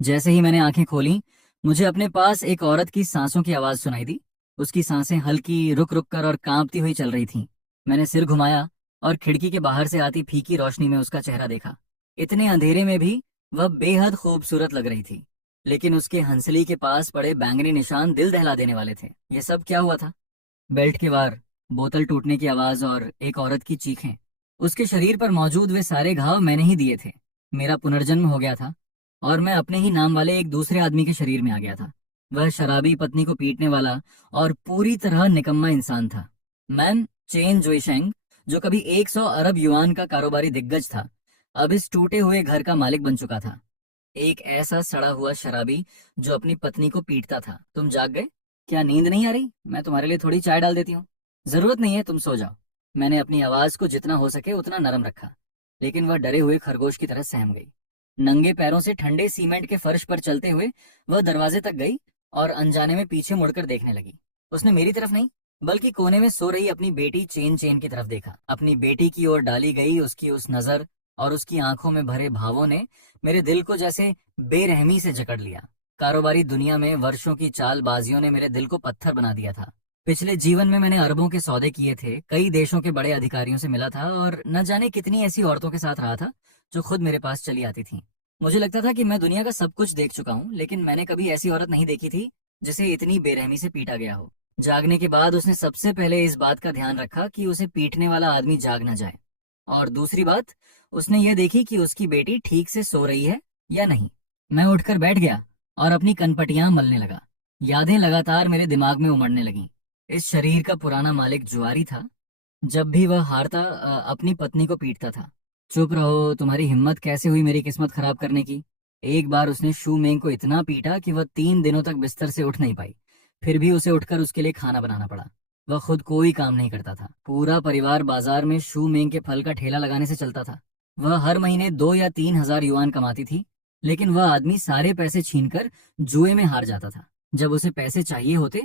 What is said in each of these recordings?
जैसे ही मैंने आंखें खोली, मुझे अपने पास एक औरत की सांसों की आवाज सुनाई दी। उसकी सांसें हल्की, रुक रुक कर और कांपती हुई चल रही थीं। मैंने सिर घुमाया और खिड़की के बाहर से आती फीकी रोशनी में उसका चेहरा देखा। इतने अंधेरे में भी वह बेहद खूबसूरत लग रही थी, लेकिन उसके हंसली के पास पड़े बैंगनी निशान दिल दहला देने वाले थे। यह सब क्या हुआ था? बेल्ट के वार, बोतल टूटने की आवाज और एक औरत की चीखें। उसके शरीर पर मौजूद वे सारे घाव मैंने ही दिए थे। मेरा पुनर्जन्म हो गया था और मैं अपने ही नाम वाले एक दूसरे आदमी के शरीर में आ गया था। वह शराबी पत्नी को पीटने वाला और पूरी तरह निकम्मा इंसान था। मैन चेन जुएशेंग, जो कभी 100 अरब युआन का कारोबारी दिग्गज था, अब इस टूटे हुए घर का मालिक बन चुका था। एक ऐसा सड़ा हुआ शराबी जो अपनी पत्नी को पीटता था। तुम जाग गए? क्या नींद नहीं आ रही? मैं तुम्हारे लिए थोड़ी चाय डाल देती हूँ। जरूरत नहीं है, तुम सो जाओ। मैंने अपनी आवाज को जितना हो सके उतना नरम रखा, लेकिन वह डरे हुए खरगोश की तरह सहम गई। नंगे पैरों से ठंडे सीमेंट के फर्श पर चलते हुए वह दरवाजे तक गई और अनजाने में पीछे मुड़कर देखने लगी। उसने मेरी तरफ नहीं, बल्कि कोने में सो रही अपनी बेटी चेन चेन की तरफ देखा। अपनी बेटी की ओर डाली गई उसकी उस नजर और उसकी आंखों में भरे भावों ने मेरे दिल को जैसे बेरहमी से जकड़ लिया। कारोबारी दुनिया में वर्षों की चालबाजियों ने मेरे दिल को पत्थर बना दिया था। पिछले जीवन में मैंने अरबों के सौदे किए थे, कई देशों के बड़े अधिकारियों से मिला था और न जाने कितनी ऐसी औरतों के साथ रहा था जो खुद मेरे पास चली आती थीं। मुझे लगता था कि मैं दुनिया का सब कुछ देख चुका हूँ, लेकिन मैंने कभी ऐसी औरत नहीं देखी थी जिसे इतनी बेरहमी से पीटा गया हो। जागने के बाद उसने सबसे पहले इस बात का ध्यान रखा कि उसे पीटने वाला आदमी जाग न जाए, और दूसरी बात, उसने यह देखी कि उसकी बेटी ठीक से सो रही है या नहीं। मैं उठकर बैठ गया और अपनी कनपटियां मलने लगा। यादें लगातार मेरे दिमाग में उमड़ने लगीं। इस शरीर का पुराना मालिक जुआरी था। जब भी वह हारता अपनी पत्नी को पीटता था। चुप रहो, तुम्हारी हिम्मत कैसे हुई मेरी किस्मत खराब करने की? एक बार उसने शू मेंग को इतना पीटा कि वह 3 दिनों तक बिस्तर से उठ नहीं पाई। फिर भी उसे उठकर उसके लिए खाना बनाना पड़ा। वह खुद कोई काम नहीं करता था। पूरा परिवार बाजार में शू मेंग के फल का ठेला लगाने से चलता था। वह हर महीने 2 या 3 हजार युआन कमाती थी, लेकिन वह आदमी सारे पैसे छीनकर जुए में हार जाता था। जब उसे पैसे चाहिए होते,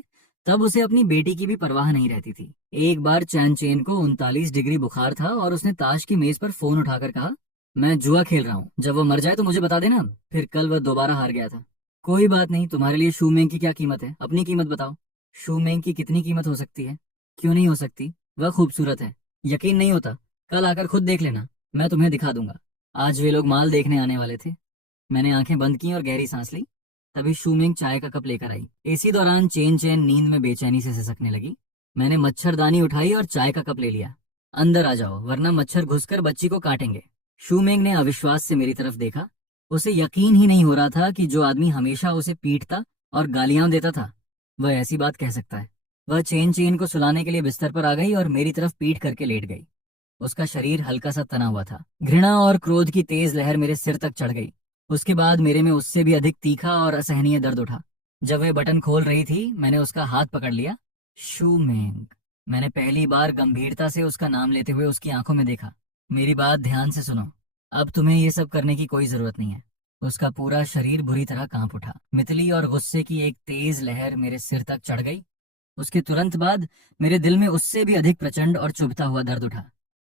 तब उसे अपनी बेटी की भी परवाह नहीं रहती थी। एक बार चैन चेन को 39 डिग्री बुखार था और उसने ताश की मेज पर फोन उठाकर कहा, मैं जुआ खेल रहा हूँ, जब वो मर जाए तो मुझे बता देना। फिर कल वह दोबारा हार गया था। कोई बात नहीं, तुम्हारे लिए शू मेंग की क्या कीमत है? अपनी कीमत बताओ। शू मेंग की कितनी कीमत हो सकती है? क्यों नहीं हो सकती? वह खूबसूरत है। यकीन नहीं होता? कल आकर खुद देख लेना, मैं तुम्हें दिखा दूंगा। आज वे लोग माल देखने आने वाले थे। मैंने आंखें बंद की और गहरी सांस ली। तभी शूमिंग चाय का कप लेकर आई। इसी दौरान चेन चेन नींद में बेचैनी से सिसकने लगी। मैंने मच्छरदानी उठाई और चाय का कप ले लिया। अंदर आ जाओ, वरना मच्छर घुसकर बच्ची को काटेंगे। शूमेंग ने अविश्वास से मेरी तरफ देखा। उसे यकीन ही नहीं हो रहा था कि जो आदमी हमेशा उसे पीटता और गालियां देता था, वह ऐसी बात कह सकता है। वह चेन चेन को सुलाने के लिए बिस्तर पर आ गई और मेरी तरफ पीट करके लेट गई। उसका शरीर हल्का सा तना हुआ था। घृणा और क्रोध की तेज लहर मेरे सिर तक चढ़ गई। उसके बाद मेरे में उससे भी अधिक तीखा और असहनीय दर्द उठा। जब वह बटन खोल रही थी, मैंने उसका हाथ पकड़ लिया। शू मेंग। मैंने पहली बार गंभीरता से उसका नाम लेते हुए उसकी आंखों में देखा। मेरी बात ध्यान से सुनो। अब तुम्हें ये सब करने की कोई जरूरत नहीं है। उसका पूरा शरीर बुरी तरह कांप उठा। मितली और गुस्से की एक तेज लहर मेरे सिर तक चढ़ गई। उसके तुरंत बाद मेरे दिल में उससे भी अधिक प्रचंड और चुभता हुआ दर्द उठा।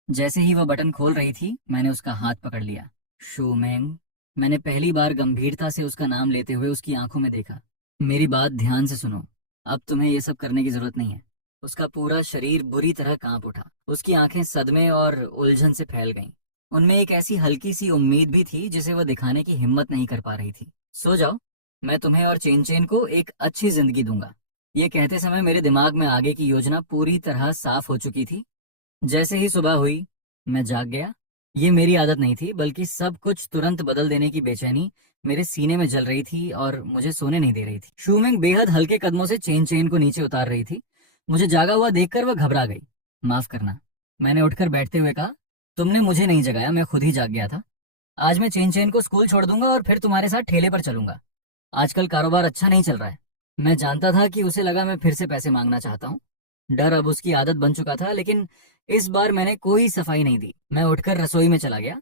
जैसे ही वह बटन खोल रही थी, मैंने उसका हाथ पकड़ लिया। शू मेंग। मैंने पहली बार गंभीरता से उसका नाम लेते हुए उसकी आंखों में देखा। मेरी बात ध्यान से सुनो। अब तुम्हें ये सब करने की जरूरत नहीं है। उसका पूरा शरीर बुरी तरह कांप उठा। उसकी आंखें सदमे और उलझन से फैल गईं। उनमें एक ऐसी हल्की सी उम्मीद भी थी जिसे वह दिखाने की हिम्मत नहीं कर पा रही थी। सो जाओ, मैं तुम्हें और चेन चेन को एक अच्छी जिंदगी दूंगा। ये कहते समय मेरे दिमाग में आगे की योजना पूरी तरह साफ हो चुकी थी। जैसे ही सुबह हुई, मैं जाग गया। ये मेरी आदत नहीं थी, बल्कि सब कुछ तुरंत बदल देने की बेचैनी मेरे सीने में जल रही थी और मुझे सोने नहीं दे रही थी। शूमिंग बेहद हल्के कदमों से चेन चेन को नीचे उतार रही थी। मुझे जागा हुआ देखकर वह घबरा गई। माफ करना, मैंने उठकर बैठते हुए कहा। तुमने मुझे नहीं जगाया, मैं खुद ही जाग गया था। आज मैं चेन चेन को स्कूल छोड़ दूंगा और फिर तुम्हारे साथ ठेले पर चलूंगा। आजकल कारोबार अच्छा नहीं चल रहा है। मैं जानता था कि उसे लगा मैं फिर से पैसे मांगना चाहता हूँ। डर अब उसकी आदत बन चुका था, लेकिन इस बार मैंने कोई सफाई नहीं दी। मैं उठकर रसोई में चला गया।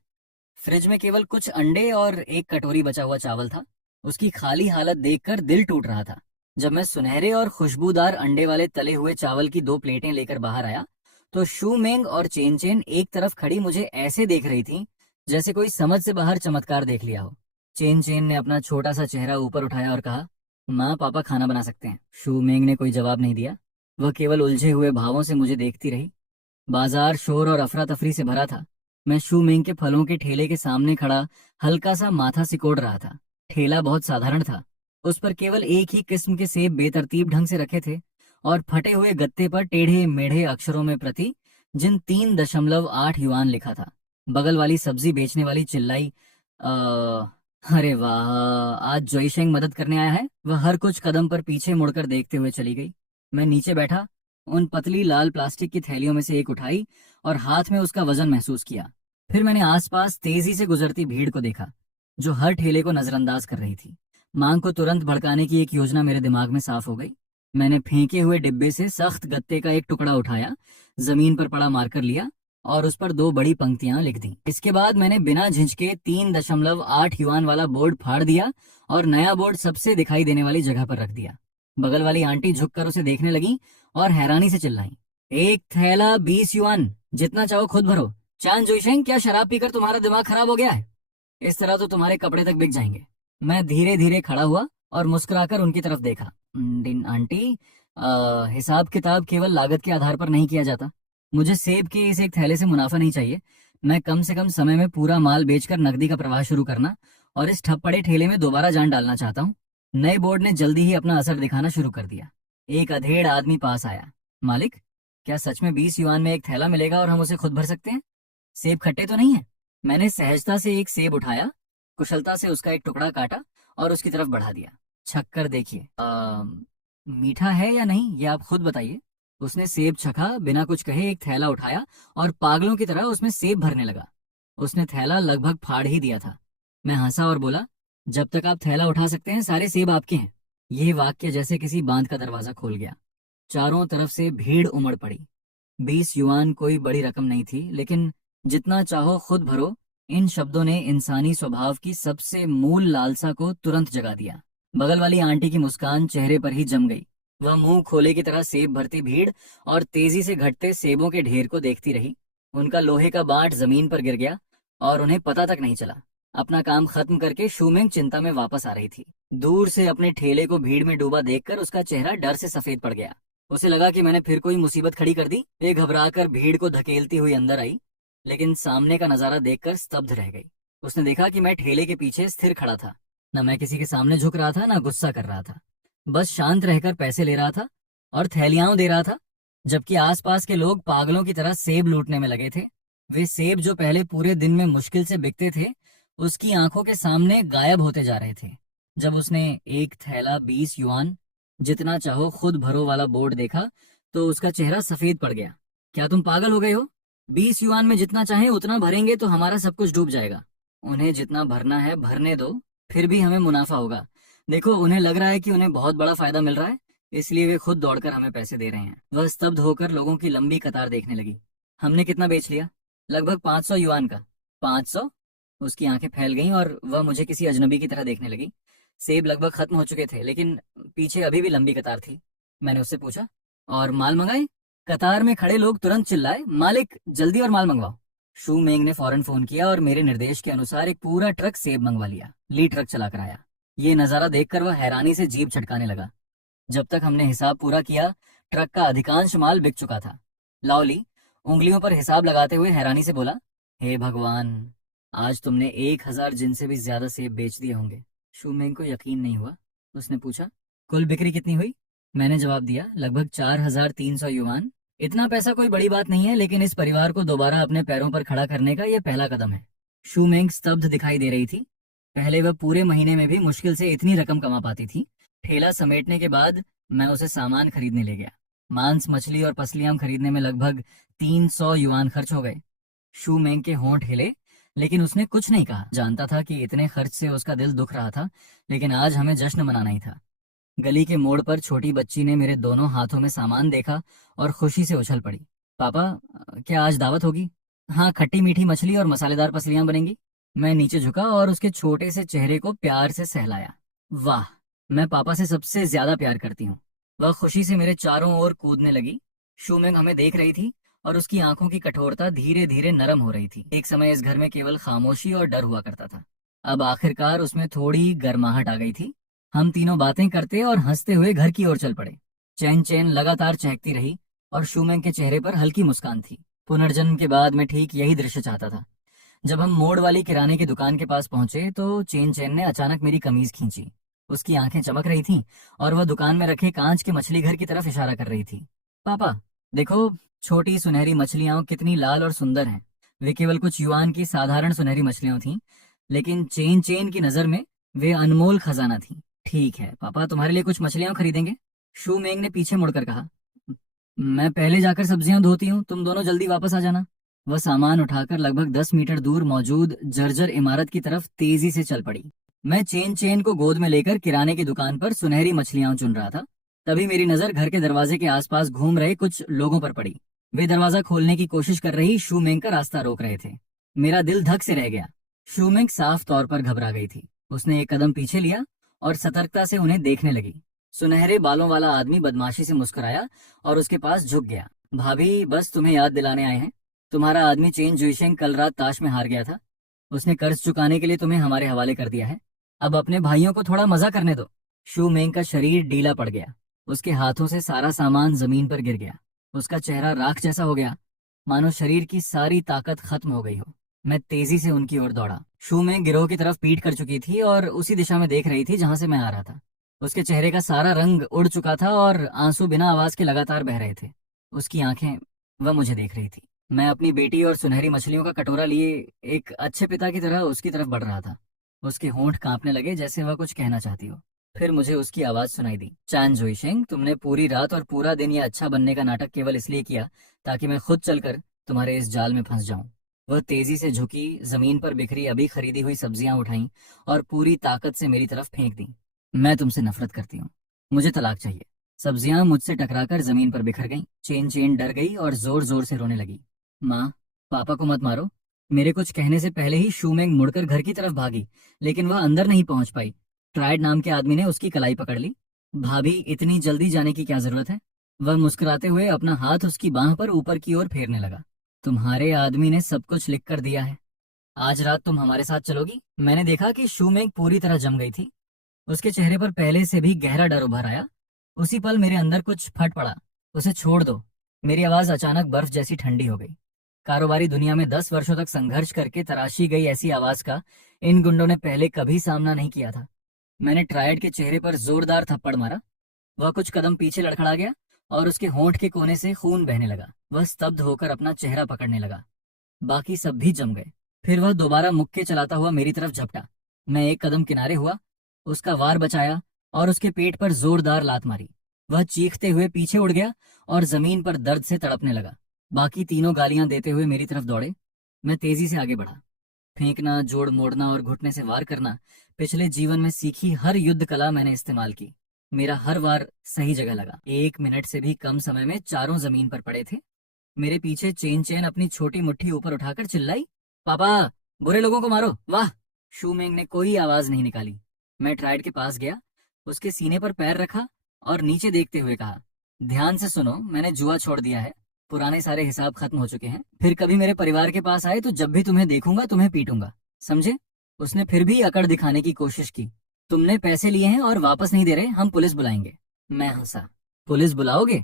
फ्रिज में केवल कुछ अंडे और एक कटोरी बचा हुआ चावल था। उसकी खाली हालत देखकर दिल टूट रहा था। जब मैं सुनहरे और खुशबूदार अंडे वाले तले हुए चावल की 2 प्लेटें लेकर बाहर आया, तो शू मेंग और चेन चेन एक तरफ खड़ी मुझे ऐसे देख रही थी जैसे कोई समझ से बाहर चमत्कार देख लिया हो। चेन चेन ने अपना छोटा सा चेहरा ऊपर उठाया और कहा, माँ पापा खाना बना सकते हैं। शू मेंग ने कोई जवाब नहीं दिया। वह केवल उलझे हुए भावों से मुझे देखती रही। बाजार शोर और अफरा तफरी से भरा था। मैं शू मेंग के फलों के ठेले के सामने खड़ा हल्का सा माथा सिकोड़ रहा था। ठेला बहुत साधारण था। उस पर केवल एक ही किस्म के सेब बेतरतीब ढंग से रखे थे और फटे हुए गत्ते पर टेढ़े मेढ़े अक्षरों में प्रति जिन 3.8 युआन लिखा था। बगल वाली सब्जी बेचने वाली चिल्लाई, अरे वाह, आज जोईशेंग मदद करने आया है। वह हर कुछ कदम पर पीछे मुड़कर देखते हुए चली गई। मैं नीचे बैठा उन पतली लाल प्लास्टिक की थैलियों में से एक उठाई और हाथ में उसका वजन महसूस किया। फिर मैंने आसपास तेजी से गुजरती भीड़ को देखा जो हर ठेले को नजरअंदाज कर रही थी। मांग को तुरंत भड़काने की एक योजना मेरे दिमाग में साफ हो गई। मैंने फेंके हुए डिब्बे से सख्त गत्ते का एक टुकड़ा उठाया, जमीन पर पड़ा मार्कर लिया और उस पर 2 बड़ी पंक्तियां लिख दी। इसके बाद मैंने बिना झिझके 3.8 युआन वाला बोर्ड फाड़ दिया और नया बोर्ड सबसे दिखाई देने वाली जगह पर रख दिया। बगल वाली आंटी झुककर उसे देखने लगी और हैरानी से चिल्लाई, एक थैला 20 युआन, जितना चाहो खुद भरो। चान जोईशेंग, क्या शराब पीकर तुम्हारा दिमाग खराब हो गया है? इस तरह तो तुम्हारे कपड़े तक बिक जाएंगे। मैं धीरे धीरे खड़ा हुआ और मुस्कुराकर उनकी तरफ देखा। दिन आंटी, हिसाब किताब केवल लागत के आधार पर नहीं किया जाता। मुझे सेब के इस एक थैले से मुनाफा नहीं चाहिए। मैं कम से कम समय में पूरा माल बेचकर नकदी का प्रवाह शुरू करना और इस ठप पड़े ठेले में दोबारा जान डालना चाहता हूँ। नए बोर्ड ने जल्दी ही अपना असर दिखाना शुरू कर दिया। एक अधेड़ आदमी पास आया। मालिक, क्या सच में 20 युआन में एक थैला मिलेगा और हम उसे खुद भर सकते हैं? सेब खट्टे तो नहीं है? मैंने सहजता से एक सेब उठाया, कुशलता से उसका एक टुकड़ा काटा और उसकी तरफ बढ़ा दिया। छक कर देखिए, मीठा है या नहीं ये आप खुद बताइए। उसने सेब चखा, बिना कुछ कहे एक थैला उठाया और पागलों की तरह उसमें सेब भरने लगा। उसने थैला लगभग फाड़ ही दिया था। मैं हंसा और बोला, जब तक आप थैला उठा सकते हैं सारे सेब आपके हैं। ये वाक्य जैसे किसी बांध का दरवाजा खोल गया। चारों तरफ से भीड़ उमड़ पड़ी। 20 युआन कोई बड़ी रकम नहीं थी, लेकिन जितना चाहो खुद भरो, इन शब्दों ने इंसानी स्वभाव की सबसे मूल लालसा को तुरंत जगा दिया। बगल वाली आंटी की मुस्कान चेहरे पर ही जम गई। वह मुंह खोले की तरह सेब भरती भीड़ और तेजी से घटते सेबों के ढेर को देखती रही। उनका लोहे का बाट जमीन पर गिर गया और उन्हें पता तक नहीं चला। अपना काम खत्म करके शूमेंग चिंता में वापस आ रही थी। दूर से अपने ठेले को भीड़ में डूबा देखकर उसका चेहरा डर से सफेद पड़ गया। उसे लगा कि मैंने फिर कोई मुसीबत खड़ी कर दी। वे घबराकर भीड़ को धकेलती हुई अंदर आई, लेकिन सामने का नजारा देखकर स्तब्ध रह गई। उसने देखा कि मैं ठेले के पीछे स्थिर खड़ा था। न मैं किसी के सामने झुक रहा था, न गुस्सा कर रहा था। बस शांत रहकर पैसे ले रहा था और थैलियां दे रहा था, जबकि आसपास के लोग पागलों की तरह सेब लूटने में लगे थे। वे सेब जो पहले पूरे दिन में मुश्किल से बिकते थे, उसकी आंखों के सामने गायब होते जा रहे थे। जब उसने एक थैला 20 युआन, जितना चाहो खुद भरो वाला बोर्ड देखा, तो उसका चेहरा सफेद पड़ गया। क्या तुम पागल हो गए हो? 20 युआन में जितना चाहे उतना भरेंगे तो हमारा सब कुछ डूब जाएगा। उन्हें जितना भरना है भरने दो, फिर भी हमें मुनाफा होगा। देखो, उन्हें लग रहा है कि उन्हें बहुत बड़ा फायदा मिल रहा है, इसलिए वे खुद दौड़कर हमें पैसे दे रहे हैं। वह स्तब्ध होकर लोगों की लंबी कतार देखने लगी। हमने कितना बेच लिया? लगभग 500 युआन का। 500? उसकी आंखें फैल गईं और वह मुझे किसी अजनबी की तरह देखने लगी। सेब लगभग खत्म हो चुके थे, लेकिन पीछे अभी भी लंबी कतार थी। मैंने उससे पूछा, और माल मंगाए? कतार में खड़े लोग तुरंत चिल्लाए, मालिक जल्दी और माल मंगवाओ। शू मेंग ने फौरन फोन किया और मेरे निर्देश के अनुसार एक पूरा ट्रक सेब मंगवा लिया। ली ट्रक चलाकर आया। ये नजारा देखकर वह हैरानी से जीभ छटकाने लगा। जब तक हमने हिसाब पूरा किया, ट्रक का अधिकांश माल बिक चुका था। लाओली उंगलियों पर हिसाब लगाते हुए हैरानी से बोला, हे भगवान, आज तुमने 1000 जिन से भी ज्यादा सेब बेच दिए होंगे। शू मेंग को यकीन नहीं हुआ। उसने पूछा, कुल बिक्री कितनी हुई? मैंने जवाब दिया, लगभग 4300 युआन। इतना पैसा कोई बड़ी बात नहीं है, लेकिन इस परिवार को दोबारा अपने पैरों पर खड़ा करने का यह पहला कदम है। शू मेंग स्तब्ध दिखाई दे रही थी। पहले वह पूरे महीने में भी मुश्किल से इतनी रकम कमा पाती थी। ठेला समेटने के बाद मैं उसे सामान खरीदने ले गया। मांस, मछली और पसलियां खरीदने में लगभग 300 युआन खर्च हो गए। शू मेंग के होंठ हिले, लेकिन उसने कुछ नहीं कहा। जानता था कि इतने खर्च से उसका दिल दुख रहा था, लेकिन आज हमें जश्न मनाना ही था। गली के मोड़ पर छोटी बच्ची ने मेरे दोनों हाथों में सामान देखा और खुशी से उछल पड़ी। पापा, क्या आज दावत होगी? हाँ, खट्टी मीठी मछली और मसालेदार पसलियां बनेंगी। मैं नीचे झुका और उसके छोटे से चेहरे को प्यार से सहलाया। वाह, मैं पापा से सबसे ज्यादा प्यार करती हूँ। वह खुशी से मेरे चारों ओर कूदने लगी। शूमेंग हमें देख रही थी और उसकी आंखों की कठोरता धीरे धीरे नरम हो रही थी। एक समय इस घर में केवल खामोशी और डर हुआ करता था। अब आखिरकार उसमें थोड़ी गर्माहट आ गई थी। हम तीनों बातें करते और हंसते हुए घर की ओर चल पड़े। चैन चैन लगातार चहकती रही और शूमेंग के चेहरे पर हल्की मुस्कान थी। पुनर्जन्म के बाद मैं ठीक यही दृश्य चाहता था। जब हम मोड़ वाली किराने की दुकान के पास पहुंचे तो चेन चैन ने अचानक मेरी कमीज खींची। उसकी आंखें चमक रही थीं और वह दुकान में रखे कांच के मछली घर की तरफ इशारा कर रही थी। पापा, देखो, छोटी सुनहरी मछलियां कितनी लाल और सुंदर हैं। वे केवल कुछ युआन की साधारण सुनहरी मछलियां थीं, लेकिन चेन चेन की नजर में वे अनमोल खजाना थीं। ठीक है पापा, तुम्हारे लिए कुछ मछलियां खरीदेंगे। शू मेंग ने पीछे मुड़कर कहा। मैं पहले जाकर सब्जियां धोती हूँ, तुम दोनों जल्दी वापस आ जाना। वह सामान उठाकर लगभग 10 मीटर दूर मौजूद जर्जर इमारत की तरफ तेजी से चल पड़ी। मैं चेन चेन को गोद में लेकर किराने की दुकान पर सुनहरी मछलियां चुन रहा था। तभी मेरी नजर घर के दरवाजे के आसपास घूम रहे कुछ लोगों पर पड़ी। वे दरवाजा खोलने की कोशिश कर रही शू मेंग का रास्ता रोक रहे थे। मेरा दिल धक से रह गया। शू मेंग साफ तौर पर घबरा गई थी। उसने एक कदम पीछे लिया और सतर्कता से उन्हें देखने लगी। सुनहरे बालों वाला आदमी बदमाशी से मुस्कुराया और उसके पास झुक गया। भाभी, बस तुम्हें याद दिलाने आए हैं। तुम्हारा आदमी चेन जुइशेंग कल रात ताश में हार गया था। उसने कर्ज चुकाने के लिए तुम्हें हमारे हवाले कर दिया है। अब अपने भाइयों को थोड़ा मजा करने दो। शू मेंग का शरीर ढीला पड़ गया। उसके हाथों से सारा सामान जमीन पर गिर गया। उसका चेहरा राख जैसा हो गया, मानो शरीर की सारी ताकत खत्म हो गई हो। मैं तेजी से उनकी ओर दौड़ा। शू मेंग गिरोह की तरफ पीट कर चुकी थी और उसी दिशा में देख रही थी जहां से मैं आ रहा था। उसके चेहरे का सारा रंग उड़ चुका था और आंसू बिना आवाज के लगातार बह रहे थे। उसकी आंखें, वह मुझे देख रही थी। मैं अपनी बेटी और सुनहरी मछलियों का कटोरा लिए एक अच्छे पिता की तरह उसकी तरफ बढ़ रहा था। उसके होंठ कांपने लगे जैसे वह कुछ कहना चाहती हो। फिर मुझे उसकी आवाज सुनाई दी। चान जुइशेंग, तुमने पूरी रात और पूरा दिन ये अच्छा बनने का नाटक केवल इसलिए किया ताकि मैं खुद चलकर तुम्हारे इस जाल में फंस जाऊं। वह तेजी से झुकी, जमीन पर बिखरी अभी खरीदी हुई सब्जियां उठाई और पूरी ताकत से मेरी तरफ फेंक दी। मैं तुमसे नफरत करती हूँ, मुझे तलाक चाहिए। सब्जियां मुझसे टकराकर जमीन पर बिखर गईं। चेन चेन डर गई और जोर जोर से रोने लगी। माँ, पापा को मत मारो। मेरे कुछ कहने से पहले ही शूमेंग मुड़कर घर की तरफ भागी, लेकिन वह अंदर नहीं पहुंच पाई। ट्राइड नाम के आदमी ने उसकी कलाई पकड़ ली। भाभी, इतनी जल्दी जाने की क्या जरूरत है। वह मुस्कुराते हुए अपना हाथ उसकी बांह पर ऊपर की ओर फेरने लगा। तुम्हारे आदमी ने सब कुछ लिख कर दिया है। आज रात तुम हमारे साथ चलोगी। मैंने देखा कि शूमेंग पूरी तरह जम गई थी। उसके चेहरे पर पहले से भी गहरा डर उभर आया। उसी पल मेरे अंदर कुछ फट पड़ा। उसे छोड़ दो। मेरी आवाज अचानक बर्फ जैसी ठंडी हो गई। कारोबारी दुनिया में 10 वर्षों तक संघर्ष करके तराशी गई ऐसी आवाज का इन गुंडों ने पहले कभी सामना नहीं किया था। मैंने ट्रायड के चेहरे पर जोरदार थप्पड़ मारा। वह कुछ कदम पीछे लड़खड़ा गया और उसके होंठ के कोने से खून बहने लगा। वह स्तब्ध होकर अपना चेहरा पकड़ने लगा। बाकी सब भी जम गए। फिर वह दोबारा मुक्के चलाता हुआ मेरी तरफ झपटा। मैं एक कदम किनारे हुआ, उसका वार बचाया और उसके पेट पर जोरदार लात मारी। वह चीखते हुए पीछे उड़ गया और जमीन पर दर्द से तड़पने लगा। बाकी तीनों गालियां देते हुए मेरी तरफ दौड़े। मैं तेजी से आगे बढ़ा। फेंकना, जोड़ मोड़ना और घुटने से वार करना, पिछले जीवन में सीखी हर युद्ध कला मैंने इस्तेमाल की। मेरा हर वार सही जगह लगा। 1 मिनट से भी कम समय में चारों जमीन पर पड़े थे। मेरे पीछे चेन चेन अपनी छोटी मुट्ठी ऊपर उठाकर चिल्लाई, पापा, बुरे लोगों को मारो। वाह! शूमेंग ने कोई आवाज नहीं निकाली। मैं ट्राइड के पास गया, उसके सीने पर पैर रखा और नीचे देखते हुए कहा, ध्यान से सुनो, मैंने जुआ छोड़ दिया है। पुराने सारे हिसाब खत्म हो चुके हैं। फिर कभी मेरे परिवार के पास आए तो जब भी तुम्हें देखूंगा तुम्हें पीटूंगा, समझे। उसने फिर भी अकड़ दिखाने की कोशिश की। तुमने पैसे लिए हैं और वापस नहीं दे रहे, हम पुलिस बुलाएंगे। मैं हंसा। पुलिस बुलाओगे?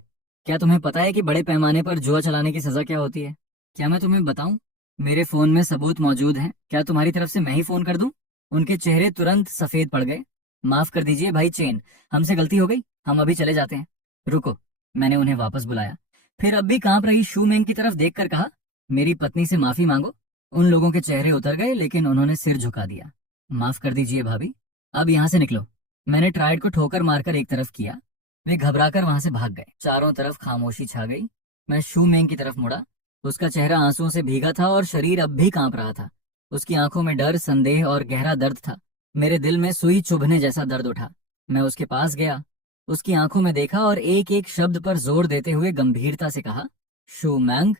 क्या तुम्हें पता है कि बड़े पैमाने पर जुआ चलाने की सजा क्या होती है? क्या मैं तुम्हें बताऊं? मेरे फोन में सबूत मौजूद हैं। क्या तुम्हारी तरफ से मैं ही फोन कर दूं? उनके चेहरे तुरंत सफेद पड़ गए। माफ कर दीजिए भाई चेन, हमसे गलती हो गई, हम अभी चले जाते हैं। रुको, मैंने उन्हें वापस बुलाया। फिर अब भी कांप रही शूमेंग की तरफ देखकर कहा, मेरी पत्नी से माफी मांगो। उन लोगों के चेहरे उतर गए लेकिन उन्होंने सिर झुका दिया। माफ कर दीजिए भाभी, अब यहाँ से निकलो। मैंने ट्राइड को ठोकर मारकर एक तरफ किया। वे घबराकर वहां से भाग गए। चारों तरफ खामोशी छा गई। मैं शूमेंग की तरफ मुड़ा। उसका चेहरा आंसुओं से भीगा था और शरीर अब भी कांप रहा था। उसकी आंखों में डर, संदेह और गहरा दर्द था। मेरे दिल में सुई चुभने जैसा दर्द उठा। मैं उसके पास गया, उसकी आंखों में देखा और एक एक शब्द पर जोर देते हुए गंभीरता से कहा, शू मैंग,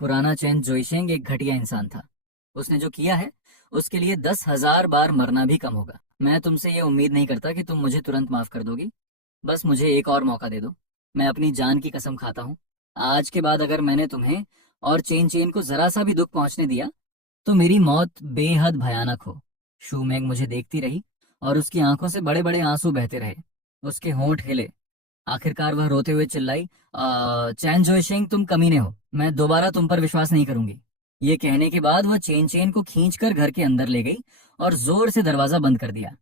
पुराना चैन जोइशेंग एक घटिया इंसान था। उसने जो किया है उसके लिए 10,000 बार मरना भी कम होगा। मैं तुमसे ये उम्मीद नहीं करता कि तुम मुझे तुरंत माफ कर दोगी। बस मुझे एक और मौका दे दो। मैं अपनी जान की कसम खाता हूँ, आज के बाद अगर मैंने तुम्हें और चेन चेन को जरा सा भी दुख पहुंचने दिया तो मेरी मौत बेहद भयानक हो। शू मैंग मुझे देखती रही और उसकी आंखों से बड़े बड़े आंसू बहते रहे। उसके होंठ हिले। आखिरकार वह रोते हुए चिल्लाई, चैन जोइशिंग, तुम कमीने हो, मैं दोबारा तुम पर विश्वास नहीं करूंगी। ये कहने के बाद वह चेन चेन को खींचकर घर के अंदर ले गई और जोर से दरवाजा बंद कर दिया।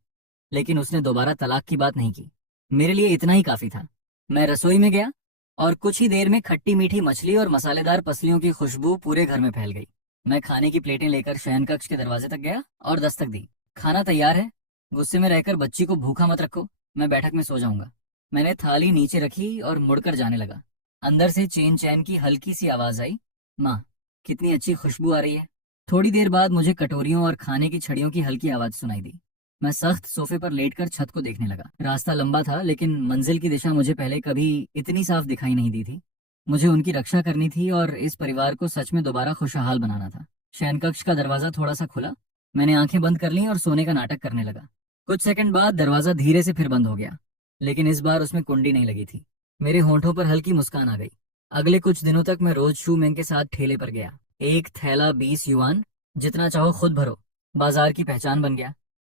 लेकिन उसने दोबारा तलाक की बात नहीं की। मेरे लिए इतना ही काफी था। मैं रसोई में गया और कुछ ही देर में खट्टी मीठी मछली और मसालेदार पसलियों की खुशबू पूरे घर में फैल गई। मैं खाने की प्लेटें लेकर शयन कक्ष के दरवाजे तक गया और दस्तक दी। खाना तैयार है। गुस्से में रहकर बच्ची को भूखा मत रखो, मैं बैठक में सो जाऊंगा। मैंने थाली नीचे रखी और मुड़कर जाने लगा। अंदर से चेन चैन की हल्की सी आवाज आई, माँ, कितनी अच्छी खुशबू आ रही है। थोड़ी देर बाद मुझे कटोरियों और खाने की छड़ियों की हल्की आवाज सुनाई दी। मैं सख्त सोफे पर लेटकर छत को देखने लगा। रास्ता लंबा था, लेकिन मंजिल की दिशा मुझे पहले कभी इतनी साफ दिखाई नहीं दी थी। मुझे उनकी रक्षा करनी थी और इस परिवार को सच में दोबारा खुशहाल बनाना था। शयन कक्ष का दरवाजा थोड़ा सा खुला। मैंने आंखें बंद कर लीं और सोने का नाटक करने लगा। कुछ सेकंड बाद दरवाजा धीरे से फिर बंद हो गया, लेकिन इस बार उसमें कुंडी नहीं लगी थी। मेरे होंठों पर हल्की मुस्कान आ गई। अगले कुछ दिनों तक मैं रोज शू मैंग के साथ ठेले पर गया। एक थैला 20 युआन, जितना चाहो खुद भरो, बाजार की पहचान बन गया।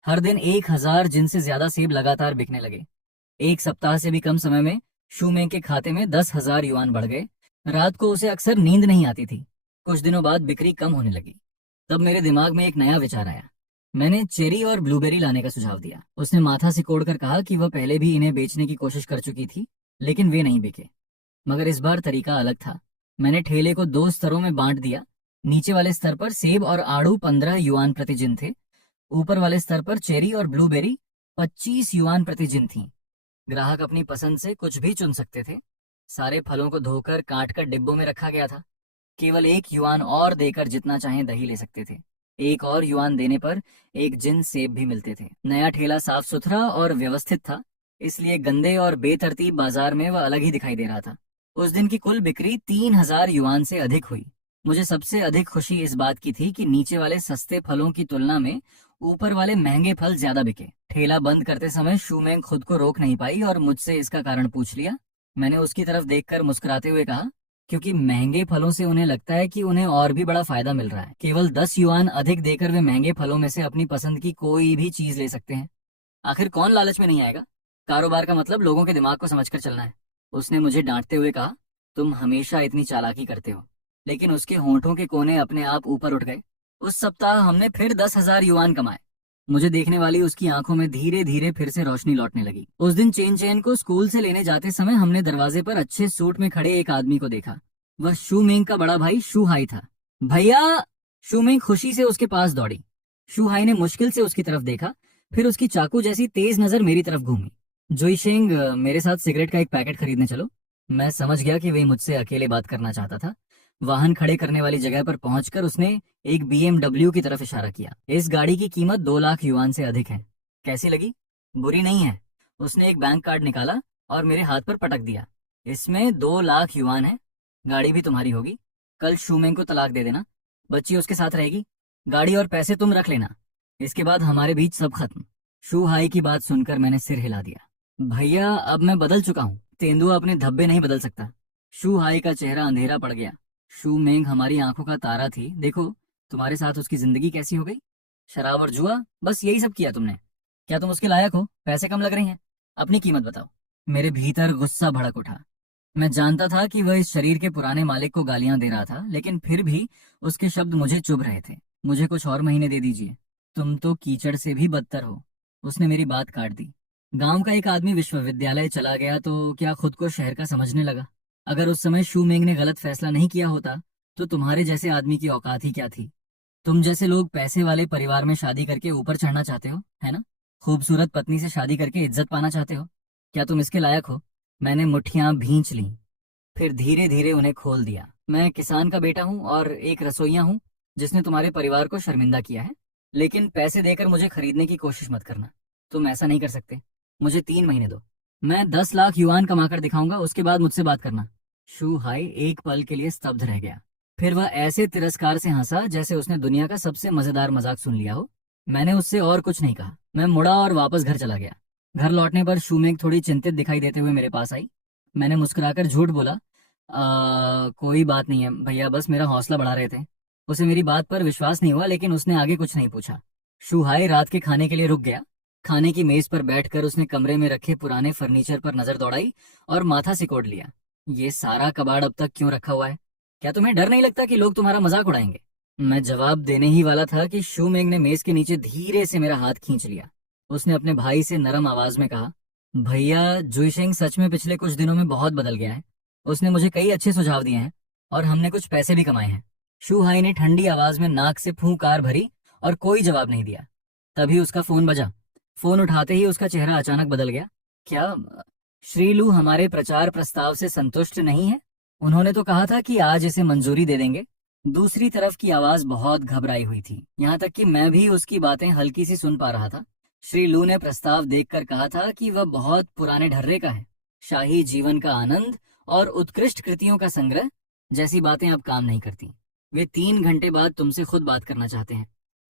हर दिन 1,000 जिनसे ज्यादा सेब लगातार बिकने लगे। एक सप्ताह से भी कम समय में शू मैंग के खाते में 10,000 युआन बढ़ गए। रात को उसे अक्सर नींद नहीं आती थी। कुछ दिनों बाद बिक्री कम होने लगी। तब मेरे दिमाग में एक नया विचार आया। मैंने चेरी और ब्लूबेरी लाने का सुझाव दिया। उसने माथा सिकोड़कर कहा कि वह पहले भी इन्हें बेचने की कोशिश कर चुकी थी, लेकिन वे नहीं बिके। मगर इस बार तरीका अलग था। मैंने ठेले को 2 स्तरों में बांट दिया। नीचे वाले स्तर पर सेब और आड़ू 15 युआन प्रति जिन थे। ऊपर वाले स्तर पर चेरी और ब्लूबेरी 25 युआन प्रति जिन थी। ग्राहक अपनी पसंद से कुछ भी चुन सकते थे। सारे फलों को धोकर काट कर डिब्बों में रखा गया था। केवल 1 युआन और देकर जितना चाहें दही ले सकते थे। 1 और युआन देने पर एक जिन सेब भी मिलते थे। नया ठेला साफ सुथरा और व्यवस्थित था, इसलिए गंदे और बेतरतीब बाजार में वह अलग ही दिखाई दे रहा था। उस दिन की कुल बिक्री 3,000 युआन से अधिक हुई। मुझे सबसे अधिक खुशी इस बात की थी कि नीचे वाले सस्ते फलों की तुलना में ऊपर वाले महंगे फल ज्यादा बिके। ठेला बंद करते समय शू मैंग खुद को रोक नहीं पाई और मुझसे इसका कारण पूछ लिया। मैंने उसकी तरफ देखकर मुस्कुराते हुए कहा, क्योंकि महंगे फलों से उन्हें लगता है कि उन्हें और भी बड़ा फायदा मिल रहा है। केवल 10 युआन अधिक देकर वे महंगे फलों में से अपनी पसंद की कोई भी चीज ले सकते हैं। आखिर कौन लालच में नहीं आएगा? कारोबार का मतलब लोगों के दिमाग को समझकर चलना है। उसने मुझे डांटते हुए कहा, तुम हमेशा इतनी चालाकी करते हो। लेकिन उसके होंठों के कोने अपने आप ऊपर उठ गए। उस सप्ताह हमने फिर 10,000 युआन कमाए। मुझे देखने वाली उसकी आंखों में धीरे धीरे फिर से रोशनी लौटने लगी। उस दिन चेन चेन को स्कूल से लेने जाते समय हमने दरवाजे पर अच्छे सूट में खड़े एक आदमी को देखा। वह शू मेंग का बड़ा भाई शू हाई था। भैया! शू मेंग खुशी से उसके पास दौड़ी। शू हाई ने मुश्किल से उसकी तरफ देखा, फिर उसकी चाकू जैसी तेज नजर मेरी तरफ घूमी। जोइशेंग, मेरे साथ सिगरेट का एक पैकेट खरीदने चलो। मैं समझ गया कि वही मुझसे अकेले बात करना चाहता था। वाहन खड़े करने वाली जगह पर पहुंचकर उसने एक BMW की तरफ इशारा किया। इस गाड़ी की कीमत 2 लाख युआन से अधिक है। कैसी लगी? बुरी नहीं है। उसने एक बैंक कार्ड निकाला और मेरे हाथ पर पटक दिया। इसमें 2 लाख युआन है। गाड़ी भी तुम्हारी होगी। कल शूमेंग को तलाक दे देना। बच्ची उसके साथ रहेगी। गाड़ी और पैसे तुम रख लेना। इसके बाद हमारे बीच सब खत्म। शू हाई की बात सुनकर मैंने सिर हिला दिया। भैया, अब मैं बदल चुका हूँ। तेंदुआ अपने धब्बे नहीं बदल सकता। शू हाई का चेहरा अंधेरा पड़ गया। शू मेंग हमारी आंखों का तारा थी। देखो तुम्हारे साथ उसकी जिंदगी कैसी हो गई। शराब और जुआ, बस यही सब किया तुमने। क्या तुम उसके लायक हो? पैसे कम लग रहे हैं। अपनी कीमत बताओ। मेरे भीतर गुस्सा भड़क उठा। मैं जानता था कि वह इस शरीर के पुराने मालिक को गालियां दे रहा था, लेकिन फिर भी उसके शब्द मुझे चुभ रहे थे। मुझे कुछ और महीने दे दीजिए। तुम तो कीचड़ से भी बदतर हो। उसने मेरी बात काट दी। गांव का एक आदमी विश्वविद्यालय चला गया तो क्या खुद को शहर का समझने लगा? अगर उस समय शू मेंग ने गलत फैसला नहीं किया होता तो तुम्हारे जैसे आदमी की औकात ही क्या थी? तुम जैसे लोग पैसे वाले परिवार में शादी करके ऊपर चढ़ना चाहते हो, है ना? खूबसूरत पत्नी से शादी करके इज्जत पाना चाहते हो। क्या तुम इसके लायक हो? मैंने मुट्ठियां भींच लीं, फिर धीरे धीरे उन्हें खोल दिया। मैं किसान का बेटा हूँ और एक रसोइया हूँ जिसने तुम्हारे परिवार को शर्मिंदा किया है। लेकिन पैसे देकर मुझे खरीदने की कोशिश मत करना। तुम ऐसा नहीं कर सकते। मुझे 3 महीने दो। मैं 10 लाख युआन कमाकर दिखाऊंगा, उसके बाद मुझसे बात करना। शू हाई एक पल के लिए स्तब्ध रह गया। फिर वह ऐसे तिरस्कार से हंसा जैसे उसने दुनिया का सबसे मजेदार मजाक सुन लिया हो। मैंने उससे और कुछ नहीं कहा। मैं मुड़ा और वापस घर चला गया। घर लौटने पर शूमेंग थोड़ी चिंतित दिखाई देते हुए मेरे पास आई। मैंने मुस्कुराकर झूठ बोला, कोई बात नहीं है भैया, बस मेरा हौसला बढ़ा रहे थे। उसे मेरी बात पर विश्वास नहीं हुआ, लेकिन उसने आगे कुछ नहीं पूछा। शुहाई रात के खाने के लिए रुक गया। खाने की मेज पर बैठकर उसने कमरे में रखे पुराने फर्नीचर पर नजर दौड़ाई और माथा सिकोड़ लिया। ये सारा कबाड़ अब तक क्यों रखा हुआ है? क्या तुम्हें डर नहीं लगता कि लोग तुम्हारा मजाक उड़ाएंगे? मैं जवाब देने ही वाला था कि शूमेंग ने मेज के नीचे धीरे से मेरा हाथ खींच लिया। उसने अपने भाई से नरम आवाज में कहा, भैया, जुईशेंग सच में पिछले कुछ दिनों में बहुत बदल गया है। उसने मुझे कई अच्छे सुझाव दिए हैं और हमने कुछ पैसे भी कमाए हैं। शूहाई ने ठंडी आवाज में नाक से फूंकार भरी और कोई जवाब नहीं दिया। तभी उसका फोन बजा। फोन उठाते ही उसका चेहरा अचानक बदल गया। क्या श्री लू हमारे प्रचार प्रस्ताव से संतुष्ट नहीं है? उन्होंने तो कहा था कि आज इसे मंजूरी दे देंगे। दूसरी तरफ की आवाज बहुत घबराई हुई थी, यहाँ तक कि मैं भी उसकी बातें हल्की सी सुन पा रहा था। श्री लू ने प्रस्ताव देखकर कहा था कि वह बहुत पुराने ढर्रे का है। शाही जीवन का आनंद और उत्कृष्ट कृतियों का संग्रह जैसी बातें अब काम नहीं करती। वे 3 घंटे बाद तुमसे खुद बात करना चाहते हैं।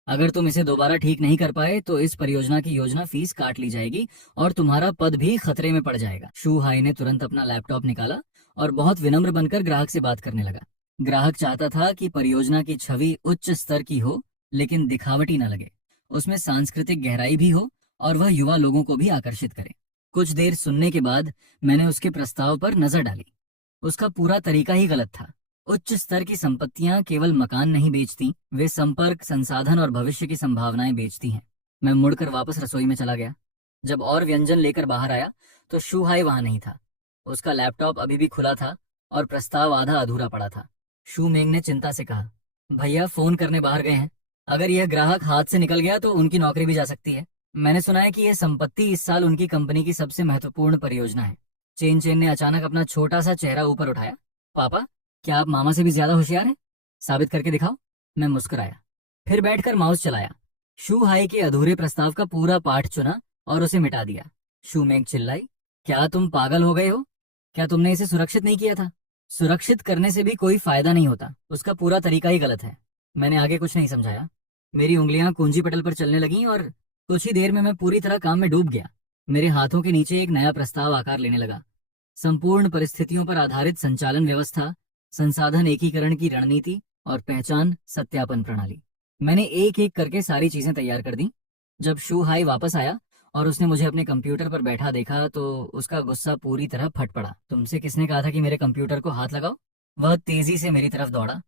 अगर तुम इसे दोबारा ठीक नहीं कर पाए तो इस परियोजना की योजना फीस काट ली जाएगी और तुम्हारा पद भी खतरे में पड़ जाएगा। शू हाई ने तुरंत अपना लैपटॉप निकाला और बहुत विनम्र बनकर ग्राहक से बात करने लगा। ग्राहक चाहता था कि परियोजना की छवि उच्च स्तर की हो लेकिन दिखावटी न लगे, उसमें सांस्कृतिक गहराई भी हो और वह युवा लोगों को भी आकर्षित करे। कुछ देर सुनने के बाद मैंने उसके प्रस्ताव पर नजर डाली। उसका पूरा तरीका ही गलत था। उच्च स्तर की संपत्तियां केवल मकान नहीं बेचती, वे संपर्क, संसाधन और भविष्य की संभावनाएं बेचती हैं। मैं मुड़कर वापस रसोई में चला गया। जब और व्यंजन लेकर बाहर आया तो शूहाई वहां नहीं था। उसका लैपटॉप अभी भी खुला था और प्रस्ताव आधा अधूरा पड़ा था। शू मेंग ने चिंता से कहा, भैया फोन करने बाहर गए हैं। अगर यह ग्राहक हाथ से निकल गया तो उनकी नौकरी भी जा सकती है। मैंने सुना है कि यह संपत्ति इस साल उनकी कंपनी की सबसे महत्वपूर्ण परियोजना है। चेन चेन ने अचानक अपना छोटा सा चेहरा ऊपर उठाया। पापा, क्या आप मामा से भी ज्यादा होशियार हैं? साबित करके दिखाओ। मैं मुस्कुराया, फिर बैठकर माउस चलाया। शू हाई के अधूरे प्रस्ताव का पूरा पाठ चुना और उसे मिटा दिया। शू मेंग चिल्लाई, क्या तुम पागल हो गए हो? क्या तुमने इसे सुरक्षित नहीं किया था? सुरक्षित करने से भी कोई फायदा नहीं होता, उसका पूरा तरीका ही गलत है। मैंने आगे कुछ नहीं समझाया। मेरी उंगलियां कुंजी पटल पर चलने लगीं और कुछ ही देर में मैं पूरी तरह काम में डूब गया। मेरे हाथों के नीचे एक नया प्रस्ताव आकार लेने लगा। संपूर्ण परिस्थितियों पर आधारित संचालन व्यवस्था, संसाधन एकीकरण की रणनीति और पहचान सत्यापन प्रणाली। मैंने एक एक करके सारी चीजें तैयार कर दी। जब शू हाई वापस आया और उसने मुझे अपने कंप्यूटर पर बैठा देखा तो उसका गुस्सा पूरी तरह फट पड़ा। तुमसे किसने कहा था कि मेरे कंप्यूटर को हाथ लगाओ? वह तेजी से मेरी तरफ दौड़ा।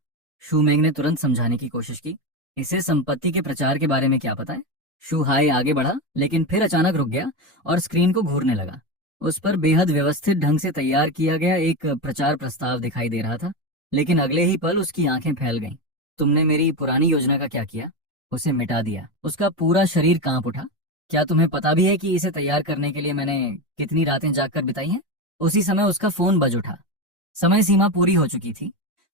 शू मेंग ने तुरंत समझाने की कोशिश की, इसे संपत्ति के प्रचार के बारे में क्या पता है? शू हाई आगे बढ़ा लेकिन फिर अचानक रुक गया और स्क्रीन को घूरने लगा। उस पर बेहद व्यवस्थित ढंग से तैयार किया गया एक प्रचार प्रस्ताव दिखाई दे रहा था, लेकिन अगले ही पल उसकी आंखें फैल गईं। तुमने मेरी पुरानी योजना का क्या किया? उसे मिटा दिया। उसका पूरा शरीर कांप उठा। क्या तुम्हें पता भी है कि इसे तैयार करने के लिए मैंने कितनी रातें जागकर बिताई हैं? उसी समय उसका फोन बज उठा। समय सीमा पूरी हो चुकी थी।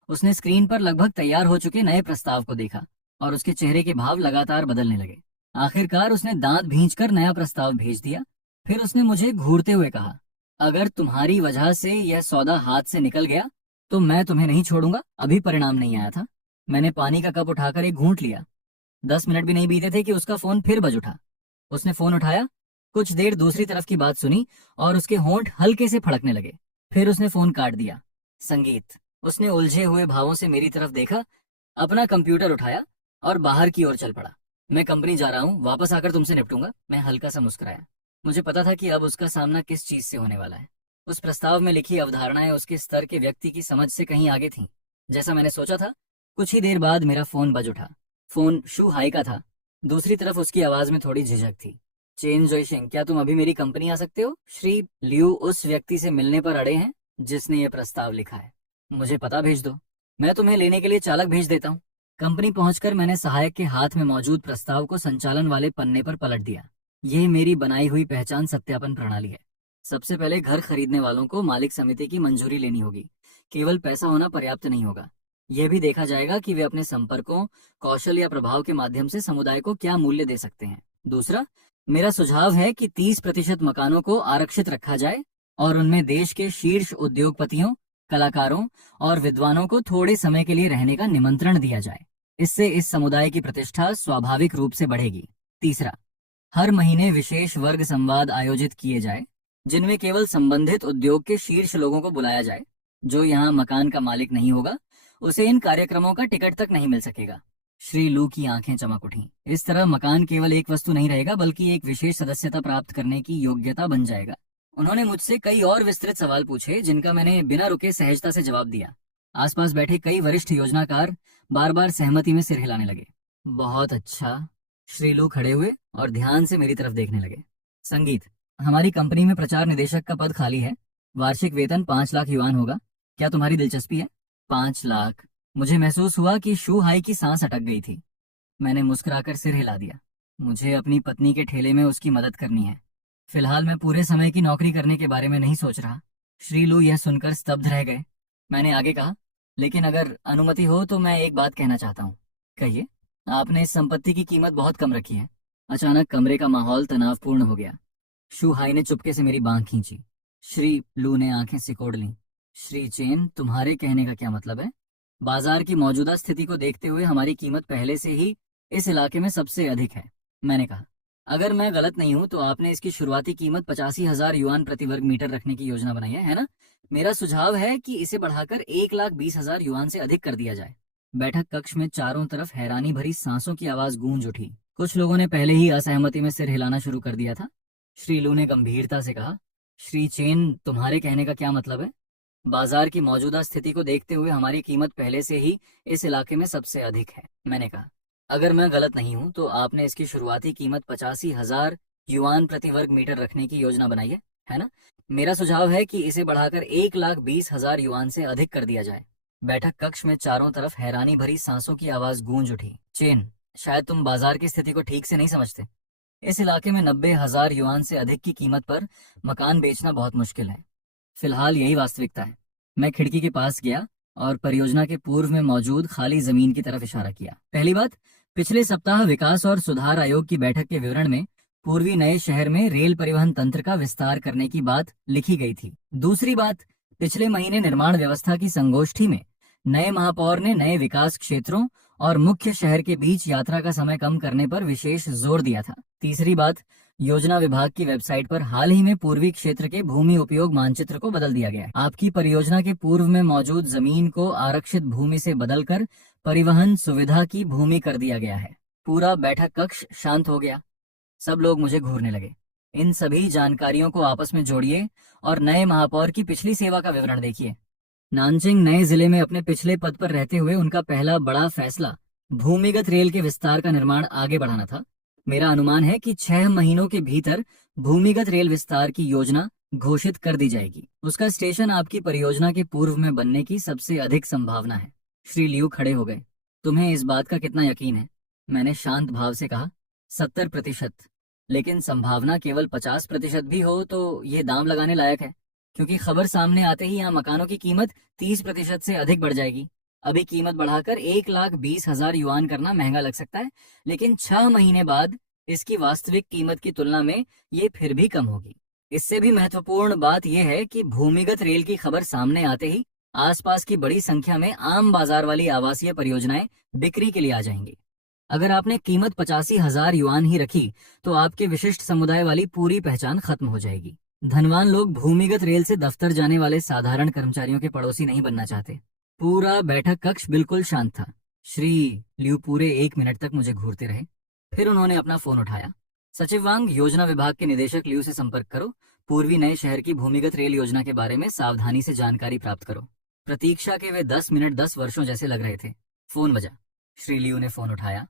उसने स्क्रीन पर लगभग तैयार हो चुके नए प्रस्ताव को देखा और उसके चेहरे के भाव लगातार बदलने लगे। आखिरकार उसने दांत भींचकर नया प्रस्ताव भेज दिया। फिर उसने मुझे घूरते हुए कहा, अगर तुम्हारी वजह से यह सौदा हाथ से निकल गया तो मैं तुम्हें नहीं छोड़ूंगा। अभी परिणाम नहीं आया था। मैंने पानी का कप उठाकर एक घूंट लिया। 10 मिनट भी नहीं बीते थे कि उसका फोन फिर बज उठा। उसने फोन उठाया, कुछ देर दूसरी तरफ की बात सुनी और उसके होंठ हल्के से फड़कने लगे। फिर उसने फोन काट दिया। संगीत। उसने उलझे हुए भावों से मेरी तरफ देखा, अपना कंप्यूटर उठाया और बाहर की ओर चल पड़ा। मैं कंपनी जा रहा हूँ, वापस आकर तुमसे निपटूंगा। मैं हल्का सा मुस्कुराया। मुझे पता था कि अब उसका सामना किस चीज से होने वाला है। उस प्रस्ताव में लिखी अवधारणाएं उसके स्तर के व्यक्ति की समझ से कहीं आगे थीं। जैसा मैंने सोचा था। कुछ ही देर बाद मेरा फोन बज उठा। फोन शू हाई का था। दूसरी तरफ उसकी आवाज में थोड़ी झिझक थी। चेन जोइशिंग, क्या तुम अभी मेरी कंपनी आ सकते हो? श्री लियू उस व्यक्ति से मिलने पर अड़े हैं जिसने ये प्रस्ताव लिखा है। मुझे पता भेज दो, मैं तुम्हें लेने के लिए चालक भेज देता हूँ। कंपनी पहुंचकर मैंने सहायक के हाथ में मौजूद प्रस्ताव को संचालन वाले पन्ने पर पलट दिया। यह मेरी बनाई हुई पहचान सत्यापन प्रणाली है। सबसे पहले घर खरीदने वालों को मालिक समिति की मंजूरी लेनी होगी। केवल पैसा होना पर्याप्त नहीं होगा। यह भी देखा जाएगा कि वे अपने संपर्कों, कौशल या प्रभाव के माध्यम से समुदाय को क्या मूल्य दे सकते हैं। दूसरा, मेरा सुझाव है कि 30% मकानों को आरक्षित रखा जाए और उनमें देश के शीर्ष उद्योगपतियों, कलाकारों और विद्वानों को थोड़े समय के लिए रहने का निमंत्रण दिया जाए। इससे इस समुदाय की प्रतिष्ठा स्वाभाविक रूप से बढ़ेगी। तीसरा, हर महीने विशेष वर्ग संवाद आयोजित किए जाए जिनमें केवल संबंधित उद्योग के शीर्ष लोगों को बुलाया जाए। जो यहाँ मकान का मालिक नहीं होगा उसे इन कार्यक्रमों का टिकट तक नहीं मिल सकेगा। श्री लू की आंखें चमक उठी। इस तरह मकान केवल एक वस्तु नहीं रहेगा बल्कि एक विशेष सदस्यता प्राप्त करने की योग्यता बन जाएगा। उन्होंने मुझसे कई और विस्तृत सवाल पूछे जिनका मैंने बिना रुके सहजता से जवाब दिया। आसपास बैठे कई वरिष्ठ योजनाकार बार बार सहमति में सिर हिलाने लगे। बहुत अच्छा। श्री लू खड़े हुए और ध्यान से मेरी तरफ देखने लगे। संगीत, हमारी कंपनी में प्रचार निदेशक का पद खाली है। वार्षिक वेतन 5 लाख युआन होगा। क्या तुम्हारी दिलचस्पी है? 5 लाख। मुझे महसूस हुआ कि शू हाई की सांस अटक गई थी। मैंने मुस्कुराकर सिर हिला दिया। मुझे अपनी पत्नी के ठेले में उसकी मदद करनी है। फिलहाल मैं पूरे समय की नौकरी करने के बारे में नहीं सोच रहा। श्री लू यह सुनकर स्तब्ध रह गए। मैंने आगे कहा, लेकिन अगर अनुमति हो तो मैं एक बात कहना चाहता हूँ। कहिए। आपने इस संपत्ति की कीमत बहुत कम रखी है। अचानक कमरे का माहौल तनावपूर्ण हो गया। शू हाई ने चुपके से मेरी बांह खींची। श्री लू ने आंखें सिकोड़ लीं। श्री चेन, तुम्हारे कहने का क्या मतलब है? बाजार की मौजूदा स्थिति को देखते हुए हमारी कीमत पहले से ही इस इलाके में सबसे अधिक है। मैंने कहा, अगर मैं गलत नहीं हूं तो आपने इसकी शुरुआती कीमत 85,000 युआन प्रति वर्ग मीटर रखने की योजना बनाई है ना? मेरा सुझाव है कि इसे बढ़ाकर 1,20,000 युआन से अधिक कर दिया जाए। बैठक कक्ष में चारों तरफ हैरानी भरी सांसों की आवाज गूंज उठी। कुछ लोगों ने पहले ही असहमति में सिर हिलाना शुरू कर दिया था। श्री लू ने गंभीरता से कहा, श्री चेन, तुम्हारे कहने का क्या मतलब है? बाजार की मौजूदा स्थिति को देखते हुए हमारी कीमत पहले से ही इस इलाके में सबसे अधिक है। मैंने कहा, अगर मैं गलत नहीं हूं तो आपने इसकी शुरुआती कीमत 85,000 युआन प्रति वर्ग मीटर रखने की योजना बनाई है ना? मेरा सुझाव है कि इसे बढ़ाकर 1,20,000 युआन से अधिक कर दिया जाए। बैठक कक्ष में चारों तरफ हैरानी भरी सांसों की आवाज गूंज उठी। चेन, शायद तुम बाजार की स्थिति को ठीक से नहीं समझते। इस इलाके में 90,000 युआन से अधिक की कीमत पर मकान बेचना बहुत मुश्किल है। फिलहाल यही वास्तविकता है। मैं खिड़की के पास गया और परियोजना के पूर्व में मौजूद खाली जमीन की तरफ इशारा किया। पहली बात, पिछले सप्ताह विकास और सुधार आयोग की बैठक के विवरण में पूर्वी नए शहर में रेल परिवहन तंत्र का विस्तार करने की बात लिखी गई थी। दूसरी बात, पिछले महीने निर्माण व्यवस्था की संगोष्ठी में नए महापौर ने नए विकास क्षेत्रों और मुख्य शहर के बीच यात्रा का समय कम करने पर विशेष जोर दिया था। तीसरी बात, योजना विभाग की वेबसाइट पर हाल ही में पूर्वी क्षेत्र के भूमि उपयोग मानचित्र को बदल दिया गया है। आपकी परियोजना के पूर्व में मौजूद जमीन को आरक्षित भूमि से बदलकर परिवहन सुविधा की भूमि कर दिया गया है। पूरा बैठक कक्ष शांत हो गया। सब लोग मुझे घूरने लगे। इन सभी जानकारियों को आपस में जोड़िए और नए महापौर की पिछली सेवा का विवरण देखिए। नानजिंग नए जिले में अपने पिछले पद पर रहते हुए उनका पहला बड़ा फैसला भूमिगत रेल के विस्तार का निर्माण आगे बढ़ाना था। मेरा अनुमान है कि 6 महीनों के भीतर भूमिगत रेल विस्तार की योजना घोषित कर दी जाएगी। उसका स्टेशन आपकी परियोजना के पूर्व में बनने की सबसे अधिक संभावना है। श्री लियू खड़े हो गए। तुम्हें इस बात का कितना यकीन है? मैंने शांत भाव से कहा, 70%। लेकिन संभावना केवल 50% भी हो तो ये दाम लगाने लायक है, क्योंकि खबर सामने आते ही यहाँ मकानों की कीमत 30% से अधिक बढ़ जाएगी। अभी कीमत बढ़ाकर 1,20,000 युआन करना महंगा लग सकता है, लेकिन 6 महीने बाद इसकी वास्तविक कीमत की तुलना में ये फिर भी कम होगी। इससे भी महत्वपूर्ण बात यह है कि भूमिगत रेल की खबर सामने आते ही आसपास की बड़ी संख्या में आम बाजार वाली आवासीय परियोजनाएं बिक्री के लिए आ जाएंगी। अगर आपने कीमत 85,000 युआन ही रखी तो आपके विशिष्ट समुदाय वाली पूरी पहचान खत्म हो जाएगी। धनवान लोग भूमिगत रेल से दफ्तर जाने वाले साधारण कर्मचारियों के पड़ोसी नहीं बनना चाहते। पूरा बैठक कक्ष बिल्कुल शांत था। श्री लियू पूरे 1 मिनट तक मुझे घूरते रहे। फिर उन्होंने अपना फोन उठाया। सचिव वांग, योजना विभाग के निदेशक लियू से संपर्क करो। पूर्वी नए शहर की भूमिगत रेल योजना के बारे में सावधानी से जानकारी प्राप्त करो। प्रतीक्षा के वे 10 मिनट 10 वर्षों जैसे लग रहे थे। फोन बजा। श्री लियू ने फोन उठाया।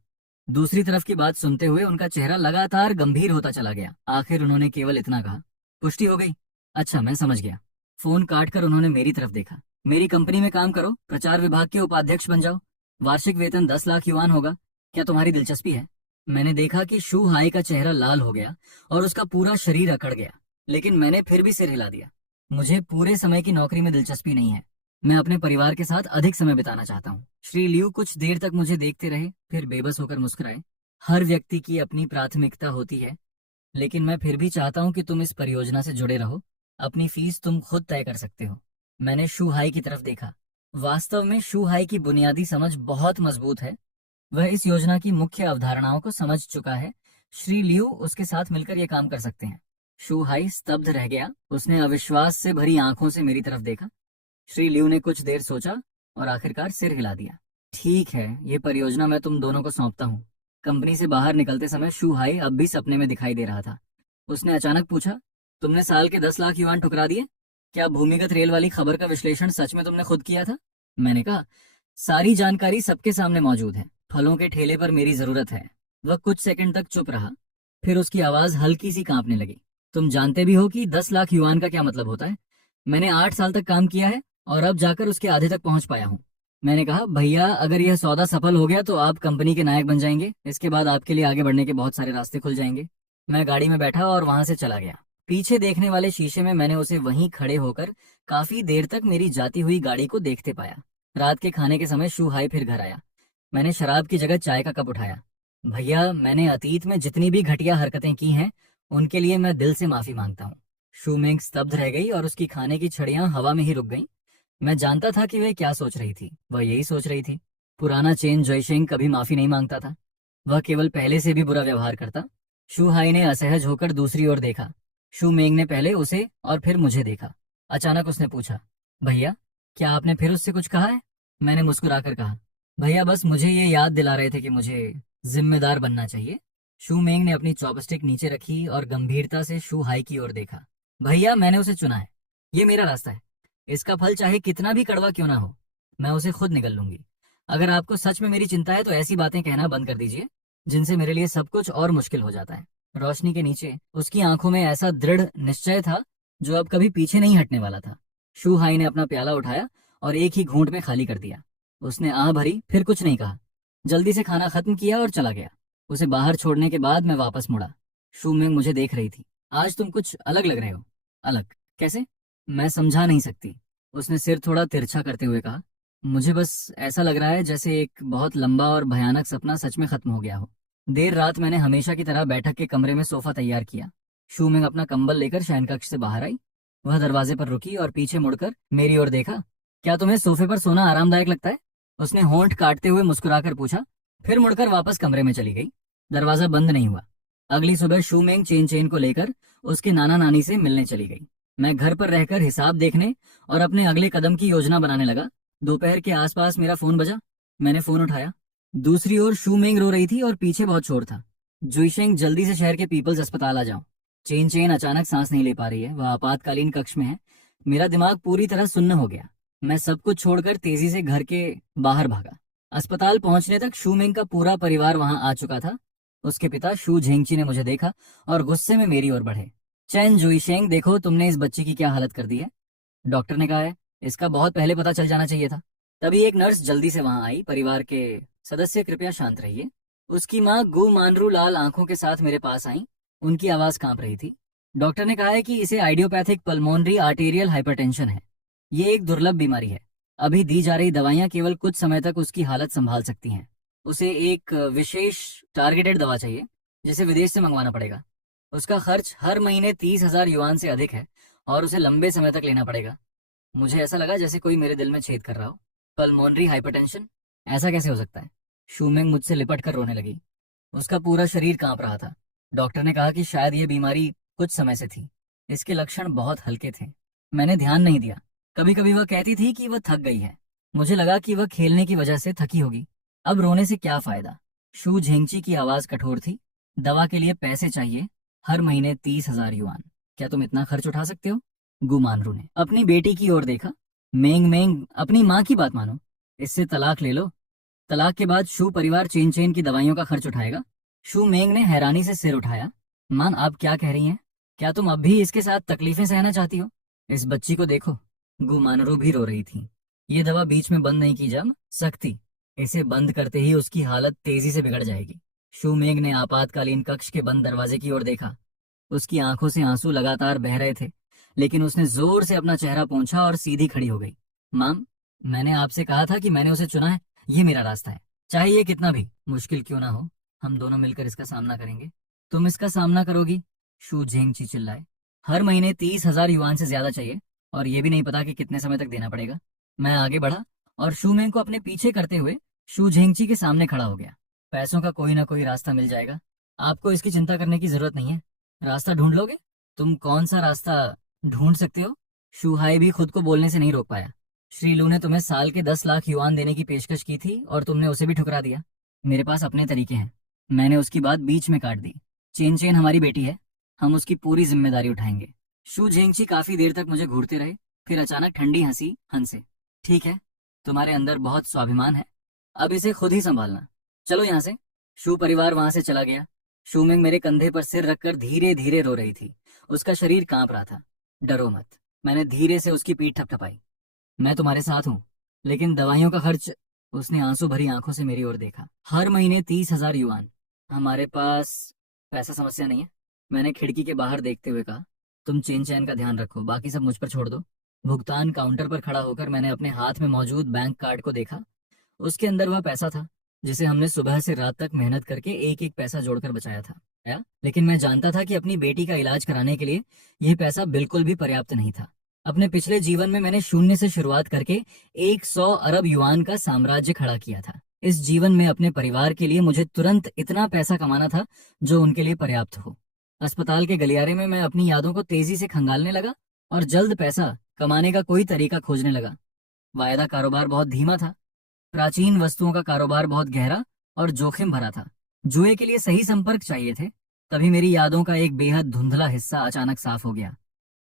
दूसरी तरफ की बात सुनते हुए उनका चेहरा लगातार गंभीर होता चला गया। आखिर उन्होंने केवल इतना कहा, पुष्टि हो गई? अच्छा, मैं समझ गया। फोन काटकर उन्होंने मेरी तरफ देखा। मेरी कंपनी में काम करो, प्रचार विभाग के उपाध्यक्ष बन जाओ, वार्षिक वेतन 10 लाख युआन होगा। क्या तुम्हारी दिलचस्पी है? मैंने देखा कि शू हाई का चेहरा लाल हो गया और उसका पूरा शरीर अकड़ गया, लेकिन मैंने फिर भी सिर हिला दिया। मुझे पूरे समय की नौकरी में दिलचस्पी नहीं है। मैं अपने परिवार के साथ अधिक समय बिताना चाहता हूँ। श्री लियू कुछ देर तक मुझे देखते रहे, फिर बेबस होकर मुस्कुराए। हर व्यक्ति की अपनी प्राथमिकता होती है, लेकिन मैं फिर भी चाहता हूँ कि तुम इस परियोजना से जुड़े रहो। अपनी फीस तुम खुद तय कर सकते हो। मैंने शू हाई की तरफ देखा। वास्तव में शू हाई की बुनियादी समझ बहुत मजबूत है। वह इस योजना की मुख्य अवधारणाओं को समझ चुका है। श्री लियू उसके साथ मिलकर यह काम कर सकते हैं। शू हाई स्तब्ध रह गया। उसने अविश्वास से भरी आंखों से मेरी तरफ देखा। श्री लियू ने कुछ देर सोचा और आखिरकार सिर हिला दिया। ठीक है, ये परियोजना मैं तुम दोनों को सौंपता हूँ। कंपनी से बाहर निकलते समय शू हाई अब भी सपने में दिखाई दे रहा था। उसने अचानक पूछा, तुमने साल के 10 लाख युआन ठुकरा दिए? क्या भूमिगत रेल वाली खबर का विश्लेषण सच में तुमने खुद किया था? मैंने कहा, सारी जानकारी सबके सामने मौजूद है। फलों के ठेले पर मेरी जरूरत है। वह कुछ सेकंड तक चुप रहा, फिर उसकी आवाज हल्की सी कांपने लगी। तुम जानते भी हो कि 10 लाख युआन का क्या मतलब होता है? मैंने 8 साल तक काम किया है और अब जाकर उसके आधे तक पहुंच पाया हूँ। मैंने कहा, भैया अगर यह सौदा सफल हो गया तो आप कंपनी के नायक बन जाएंगे। इसके बाद आपके लिए आगे बढ़ने के बहुत सारे रास्ते खुल जाएंगे। मैं गाड़ी में बैठा और वहां से चला गया। पीछे देखने वाले शीशे में मैंने उसे वहीं खड़े होकर काफी देर तक मेरी जाती हुई गाड़ी को देखते पाया। रात के खाने के समय शू हाई फिर घर आया। मैंने शराब की जगह चाय का कप उठाया। भैया, मैंने अतीत में जितनी भी घटिया हरकतें की हैं उनके लिए मैं दिल से माफी मांगता हूँ। शू मेंग स्तब्ध रह गई और उसकी खाने की छड़ियां हवा में ही रुक गईं। मैं जानता था कि वह क्या सोच रही थी। वह यही सोच रही थी, पुराना चेन जोइशेंग कभी माफी नहीं मांगता था। वह केवल पहले से भी बुरा व्यवहार करता। शू हाई ने असहज होकर दूसरी ओर देखा। शू मेंग ने पहले उसे और फिर मुझे देखा। अचानक उसने पूछा, भैया क्या आपने फिर उससे कुछ कहा है? मैंने मुस्कुराकर कहा, भैया बस मुझे ये याद दिला रहे थे कि मुझे जिम्मेदार बनना चाहिए। शू मेंग ने अपनी चॉपस्टिक नीचे रखी और गंभीरता से शू हाई की ओर देखा। भैया मैंने उसे चुना है। ये मेरा रास्ता है। इसका फल चाहे कितना भी कड़वा क्यों ना हो, मैं उसे खुद निगल लूंगी। अगर आपको सच में मेरी चिंता है तो ऐसी बातें कहना बंद कर दीजिए जिनसे मेरे लिए सब कुछ और मुश्किल हो जाता है। रोशनी के नीचे उसकी आंखों में ऐसा दृढ़ निश्चय था जो अब कभी पीछे नहीं हटने वाला था। शू हाई ने अपना प्याला उठाया और एक ही घूंट में खाली कर दिया। उसने आह भरी, फिर कुछ नहीं कहा। जल्दी से खाना खत्म किया और चला गया। उसे बाहर छोड़ने के बाद मैं वापस मुड़ा। शू मिंग मुझे देख रही थी। आज तुम कुछ अलग लग रहे हो। अलग कैसे? मैं समझा नहीं सकती। उसने सिर थोड़ा तिरछा करते हुए कहा, मुझे बस ऐसा लग रहा है जैसे एक बहुत लंबा और भयानक सपना सच में खत्म हो गया हो। देर रात मैंने हमेशा की तरह बैठक के कमरे में सोफा तैयार किया। शू मिंग अपना कंबल लेकर शयन कक्ष से बाहर आई। वह दरवाजे पर रुकी और पीछे मुड़कर मेरी ओर देखा। क्या तुम्हें सोफे पर सोना आरामदायक लगता है? उसने होंठ काटते हुए मुस्कुराकर पूछा, फिर मुड़कर वापस कमरे में चली गई। दरवाजा बंद नहीं हुआ। अगली सुबह शू मिंग चेन चेन को लेकर उसके नाना नानी से मिलने चली गई। मैं घर पर रहकर हिसाब देखने और अपने अगले कदम की योजना बनाने लगा। दोपहर के आसपास मेरा फोन बजा। मैंने फोन उठाया। दूसरी ओर शू मेंग रो रही थी और पीछे बहुत शोर था। जुइशेंग, जल्दी से शहर के पीपल्स अस्पताल आ जाओ। चेन चेन अचानक सांस नहीं ले पा रही है, वह आपातकालीन कक्ष में है। मेरा दिमाग पूरी तरह सुन्न हो गया। मैं सब कुछ छोड़कर तेजी से घर के बाहर भागा। अस्पताल पहुंचने तक शू मेंग का पूरा परिवार वहां आ चुका था। उसके पिता शू झेंगची ने मुझे देखा और गुस्से में मेरी ओर बढ़े। चैन जुइशेंग, देखो तुमने इस बच्ची की क्या हालत कर दी है। डॉक्टर ने कहा है इसका बहुत पहले पता चल जाना चाहिए था। तभी एक नर्स जल्दी से वहां आई। परिवार के सदस्य कृपया शांत रहिए। उसकी माँ गु मानरू लाल आंखों के साथ मेरे पास आई। उनकी आवाज कांप रही थी। डॉक्टर ने कहा है कि इसे आइडियोपैथिक पल्मोनरी आर्टेरियल हाइपरटेंशन है। ये एक दुर्लभ बीमारी है। अभी दी जा रही दवाइयां केवल कुछ समय तक उसकी हालत संभाल सकती हैं। उसे एक विशेष टारगेटेड दवा चाहिए जिसे विदेश से मंगवाना पड़ेगा। उसका खर्च हर महीने 30,000 युआन से अधिक है और उसे लंबे समय तक लेना पड़ेगा। मुझे ऐसा लगा जैसे कोई मेरे दिल में छेद कर रहा हो। पल्मोनरी हाइपरटेंशन, ऐसा कैसे हो सकता है? शूमेंग मुझसे लिपट कर रोने लगी। उसका पूरा शरीर कांप रहा था। डॉक्टर ने कहा कि शायद ये बीमारी कुछ समय से थी। इसके लक्षण बहुत हल्के थे। मैंने ध्यान नहीं दिया। कभी कभी वह कहती थी कि वह थक गई है। मुझे लगा कि वह खेलने की वजह से थकी होगी। अब रोने से क्या फायदा? शू झेंगची की आवाज कठोर थी। दवा के लिए पैसे चाहिए, हर महीने 30,000 युआन। क्या तुम इतना खर्च उठा सकते हो? गुमानरू ने अपनी बेटी की ओर देखा। मेंग मेंग, अपनी माँ की बात मानो। इससे तलाक ले लो। तलाक के बाद शू परिवार चेन चेन की दवाइयों का खर्च उठाएगा। शू मेंग ने हैरानी से सिर उठाया। मान, आप क्या कह रही हैं? क्या तुम अब भी इसके साथ तकलीफें सहना चाहती हो? इस बच्ची को देखो। गुमानरू भी रो रही थी। ये दवा बीच में बंद नहीं की जा सकती। इसे बंद करते ही उसकी हालत तेजी से बिगड़ जाएगी। शू मेंग ने आपातकालीन कक्ष के बंद दरवाजे की ओर देखा। उसकी आंखों से आंसू लगातार बह रहे थे, लेकिन उसने जोर से अपना चेहरा पोंछा और सीधी खड़ी हो गई। माम, मैंने आपसे कहा था कि मैंने उसे चुना है। ये मेरा रास्ता है, चाहे ये कितना भी मुश्किल क्यों ना हो। हम दोनों मिलकर इसका सामना करेंगे। तुम इसका सामना करोगी? शू झेंगची चिल्लाए। हर महीने 30,000 युआन से ज्यादा चाहिए और ये भी नहीं पता कि कितने समय तक देना पड़ेगा। मैं आगे बढ़ा और शू मेंग को अपने पीछे करते हुए शू झेंगची के सामने खड़ा हो गया। पैसों का कोई ना कोई रास्ता मिल जाएगा। आपको इसकी चिंता करने की जरूरत नहीं है। रास्ता ढूंढ लोगे? तुम कौन सा रास्ता ढूंढ सकते हो? शूहाई भी खुद को बोलने से नहीं रोक पाया। श्रीलू ने तुम्हें साल के 10 लाख युआन देने की पेशकश की थी और तुमने उसे भी ठुकरा दिया। मेरे पास अपने तरीके हैं। मैंने उसकी बात बीच में काट दी। चेन चेन हमारी बेटी है, हम उसकी पूरी जिम्मेदारी उठाएंगे। शू झेंगची काफी देर तक मुझे घूरते रहे, फिर अचानक ठंडी हंसी हंसे। ठीक है, तुम्हारे अंदर बहुत स्वाभिमान है, अब इसे खुद ही संभालना। चलो यहाँ से। शू परिवार वहां से चला गया। शूमिंग मेरे कंधे पर सिर रखकर धीरे धीरे रो रही थी। उसका शरीर कांप रहा था। डरो मत, मैंने धीरे से उसकी पीठ थपथपाई। मैं तुम्हारे साथ हूँ, लेकिन दवाइयों का खर्च। उसने आंसू भरी आंखों से मेरी ओर देखा। हर महीने 30,000 युआन। हमारे पास पैसा समस्या नहीं है, मैंने खिड़की के बाहर देखते हुए कहा। तुम चेन चैन का ध्यान रखो, बाकी सब मुझ पर छोड़ दो। भुगतान काउंटर पर खड़ा होकर मैंने अपने हाथ में मौजूद बैंक कार्ड को देखा। उसके अंदर वह पैसा था जिसे हमने सुबह से रात तक मेहनत करके एक एक पैसा जोड़कर बचाया था। लेकिन मैं जानता था कि अपनी बेटी का इलाज कराने के लिए यह पैसा बिल्कुल भी पर्याप्त नहीं था। अपने पिछले जीवन में मैंने शून्य से शुरुआत करके 100 अरब युआन का साम्राज्य खड़ा किया था। इस जीवन में अपने परिवार के लिए मुझे तुरंत इतना पैसा कमाना था जो उनके लिए पर्याप्त हो। अस्पताल के गलियारे में मैं अपनी यादों को तेजी से खंगालने लगा और जल्द पैसा कमाने का कोई तरीका खोजने लगा। वायदा कारोबार बहुत धीमा था। प्राचीन वस्तुओं का कारोबार बहुत गहरा और जोखिम भरा था। जुए के लिए सही संपर्क चाहिए थे। तभी मेरी यादों का एक बेहद धुंधला हिस्सा अचानक साफ हो गया।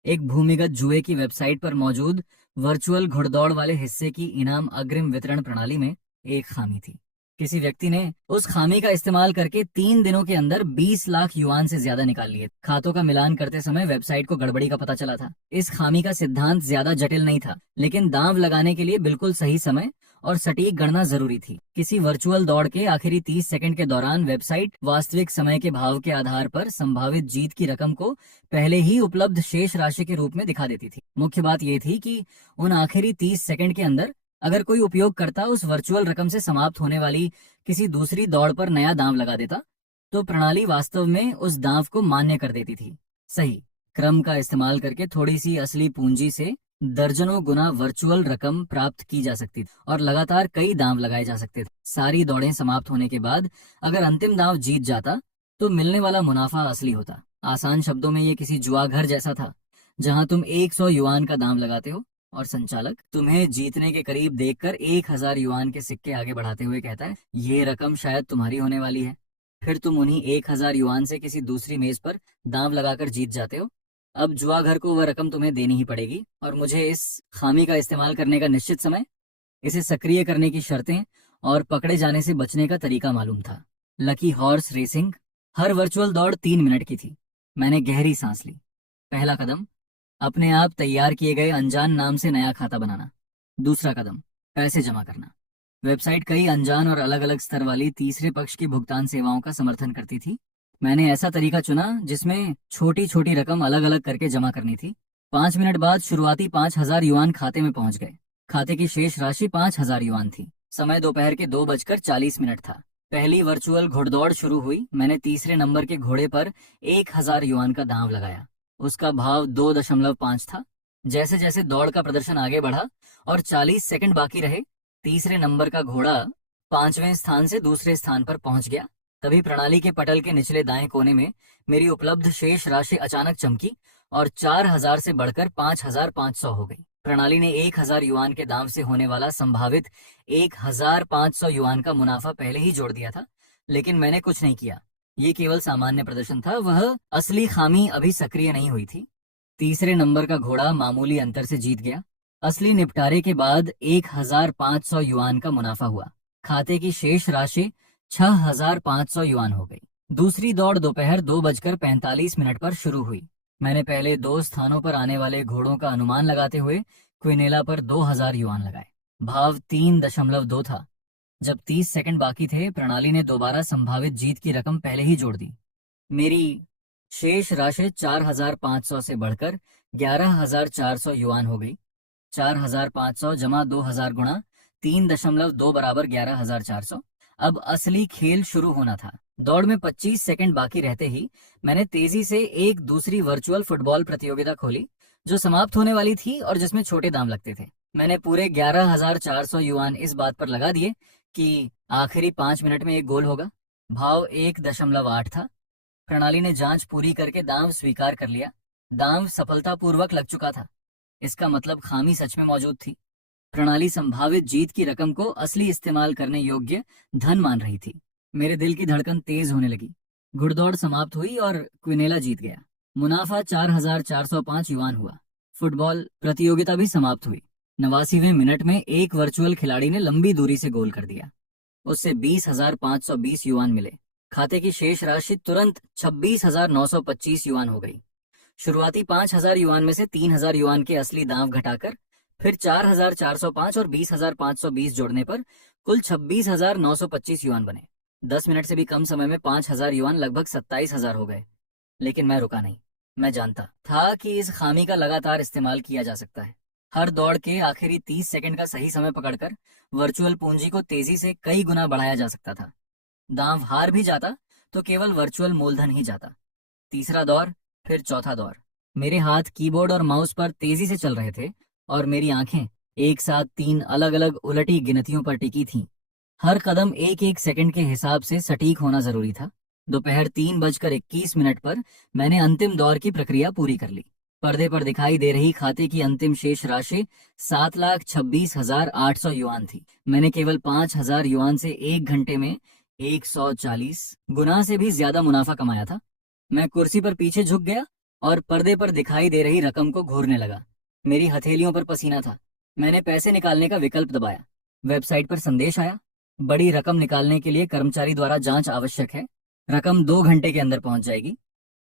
एक भूमिगत जुए की वेबसाइट पर मौजूद वर्चुअल घुड़दौड़ वाले हिस्से की इनाम अग्रिम वितरण प्रणाली में एक खामी थी। किसी व्यक्ति ने उस खामी का इस्तेमाल करके 3 दिनों के अंदर 20 लाख युआन से ज्यादा निकाल लिए। खातों का मिलान करते समय वेबसाइट को गड़बड़ी का पता चला था। इस खामी का सिद्धांत ज्यादा जटिल नहीं था, लेकिन दांव लगाने के लिए बिल्कुल सही समय और सटीक गणना जरूरी थी। किसी वर्चुअल दौड़ के आखिरी 30 सेकंड के दौरान वेबसाइट वास्तविक समय के भाव के आधार पर संभावित जीत की रकम को पहले ही उपलब्ध शेष राशि के रूप में दिखा देती थी। मुख्य बात यह थी कि उन आखिरी 30 सेकंड के अंदर अगर कोई उपयोगकर्ता उस वर्चुअल रकम से समाप्त होने वाली किसी दूसरी दौड़ पर नया दांव लगा देता, तो प्रणाली वास्तव में उस दांव को मान्य कर देती थी। सही क्रम का इस्तेमाल करके थोड़ी सी असली पूंजी से दर्जनों गुना वर्चुअल रकम प्राप्त की जा सकती थी और लगातार कई दांव लगाए जा सकते थे। सारी दौड़ें समाप्त होने के बाद अगर अंतिम दांव जीत जाता तो मिलने वाला मुनाफा असली होता। आसान शब्दों में ये किसी जुआ घर जैसा था, जहां तुम 100 युआन का दांव लगाते हो और संचालक तुम्हें जीतने के करीब देखकर 1,000 युआन के सिक्के आगे बढ़ाते हुए कहता है, ये रकम शायद तुम्हारी होने वाली है। फिर तुम उन्हीं 1,000 युआन से किसी दूसरी मेज पर दांव लगाकर जीत जाते हो। अब जुआ घर को वह रकम तुम्हें देनी ही पड़ेगी और मुझे इस खामी का इस्तेमाल करने का निश्चित समय, इसे सक्रिय करने की शर्तें और पकड़े जाने से बचने का तरीका मालूम था। Lucky horse racing. हर वर्चुअल दौड़ 3 मिनट की थी। मैंने गहरी सांस ली। पहला कदम, अपने आप तैयार किए गए अनजान नाम से नया खाता बनाना। दूसरा कदम, पैसे जमा करना। वेबसाइट कई अनजान और अलग अलग स्तर वाली तीसरे पक्ष की भुगतान सेवाओं का समर्थन करती थी। मैंने ऐसा तरीका चुना जिसमें छोटी छोटी रकम अलग अलग करके जमा करनी थी। 5 मिनट बाद शुरुआती 5,000 युआन खाते में पहुंच गए। खाते की शेष राशि 5,000 युआन थी। समय दोपहर के 2:40 था। पहली वर्चुअल घुड़दौड़ शुरू हुई। मैंने तीसरे नंबर के घोड़े पर 1,000 युआन का दांव लगाया। उसका भाव 2.5 था। जैसे जैसे दौड़ का प्रदर्शन आगे बढ़ा और 40 सेकंड बाकी रहे, तीसरे नंबर का घोड़ा 5वें स्थान से दूसरे स्थान पर पहुंच गया। तभी प्रणाली के पटल के निचले दाएं कोने में मेरी उपलब्ध शेष राशि अचानक चमकी और 4,000 से बढ़कर 5,500 हो गई। प्रणाली ने 1,000 युआन के दाम से होने वाला संभावित 1,500 युआन का मुनाफा पहले ही जोड़ दिया था, लेकिन मैंने कुछ नहीं किया। ये केवल सामान्य प्रदर्शन था, वह असली खामी अभी सक्रिय नहीं हुई थी। तीसरे नंबर का घोड़ा मामूली अंतर से जीत गया। असली निपटारे के बाद 1,500 युआन का मुनाफा हुआ। खाते की शेष राशि 6,500 युआन हो गई। दूसरी दौड़ दोपहर 2:45 पर शुरू हुई। मैंने पहले 2 स्थानों पर आने वाले घोड़ों का अनुमान लगाते हुए क्विनेला पर 2,000 युआन लगाए। भाव 3.2 था। जब 30 सेकंड बाकी थे, प्रणाली ने दोबारा संभावित जीत की रकम पहले ही जोड़ दी। मेरी शेष राशि 4,500 से बढ़कर 11,400 युआन हो गई। 4,500 जमा 2,000 गुणा 3.2 बराबर 11,400। अब असली खेल शुरू होना था। दौड़ में 25 सेकंड बाकी रहते ही मैंने तेजी से एक दूसरी वर्चुअल फुटबॉल प्रतियोगिता खोली जो समाप्त होने वाली थी और जिसमें छोटे दाम लगते थे। मैंने पूरे 11,400 युआन इस बात पर लगा दिए कि आखिरी 5 मिनट में एक गोल होगा। भाव 1.8 था। प्रणाली ने जांच पूरी करके दाम स्वीकार कर लिया। दाम सफलतापूर्वक लग चुका था। इसका मतलब खामी सच में मौजूद थी। प्रणाली संभावित जीत की रकम को असली इस्तेमाल करने योग्य धन मान रही थी। मेरे दिल की धड़कन तेज होने लगी। घुड़दौड़ समाप्त हुई और क्विनेला जीत गया। मुनाफा 4,405 युआन हुआ। फुटबॉल प्रतियोगिता भी समाप्त हुई। 89वें मिनट में एक वर्चुअल खिलाड़ी ने लंबी दूरी से गोल कर दिया। उससे 20,520 युआन मिले। खाते की शेष राशि तुरंत 26,925 युआन हो गई। शुरुआती 5,000 युआन में से 3,000 युआन के असली दांव घटाकर फिर 4,405 और 20,520 जोड़ने पर कुल 26,925 युआन बने। 10 मिनट से भी कम समय में 5,000 युआन लगभग 27,000 हो गए। लेकिन मैं रुका नहीं। मैं जानता था कि इस खामी का लगातार इस्तेमाल किया जा सकता है। हर दौड़ के आखिरी 30 सेकंड का सही समय पकड़कर वर्चुअल पूंजी को तेजी से कई गुना बढ़ाया जा सकता था। दांव हार भी जाता तो केवल वर्चुअल मूलधन ही जाता। तीसरा दौर, फिर चौथा दौर। मेरे हाथ कीबोर्ड और माउस पर तेजी से चल रहे थे और मेरी आंखें एक साथ 3 अलग अलग उलटी गिनतियों पर टिकी थीं। हर कदम एक एक सेकंड के हिसाब से सटीक होना जरूरी था। दोपहर 3:21 पर मैंने अंतिम दौर की प्रक्रिया पूरी कर ली। पर्दे पर दिखाई दे रही खाते की अंतिम शेष राशि 7,26,800 युआन थी। मैंने केवल 5,000 युआन से 1 घंटे में 140 गुना से भी ज्यादा मुनाफा कमाया था। मैं कुर्सी पर पीछे झुक गया और पर्दे पर दिखाई दे रही रकम को घूरने लगा। मेरी हथेलियों पर पसीना था। मैंने पैसे निकालने का विकल्प दबाया। वेबसाइट पर संदेश आया, बड़ी रकम निकालने के लिए कर्मचारी द्वारा जांच आवश्यक है। रकम 2 घंटे के अंदर पहुंच जाएगी।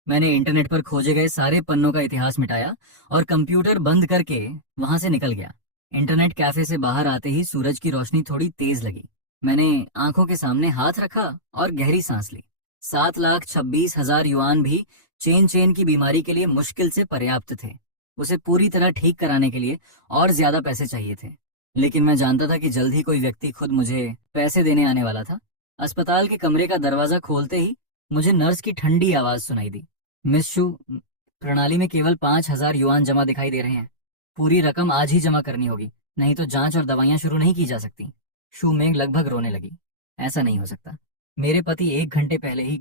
मैंने इंटरनेट पर खोजे गए सारे पन्नों का इतिहास मिटाया और कंप्यूटर बंद करके वहां से निकल गया। इंटरनेट कैफे से बाहर आते ही सूरज की रोशनी थोड़ी तेज लगी। मैंने आंखों के सामने हाथ रखा और गहरी सांस ली। 7,26,000 युआन भी चेन चेन की बीमारी के लिए मुश्किल से पर्याप्त थे। उसे पूरी तरह ठीक कराने के लिए और ज्यादा पैसे चाहिए थे। लेकिन मैं जानता था कि जल्द ही कोई व्यक्ति खुद मुझे पैसे देने आने वाला था। अस्पताल के कमरे का दरवाजा खोलते ही मुझे नर्स की ठंडी आवाज सुनाई दी। मिस शू, प्रणाली में केवल 5,000 युआन जमा दिखाई दे रहे हैं। पूरी रकम आज ही जमा करनी होगी, नहीं तो जांच और दवाइयां शुरू नहीं की जा सकती। शू मेंग लगभग रोने लगी। ऐसा नहीं हो सकता। मेरे पति 1 घंटे पहले ही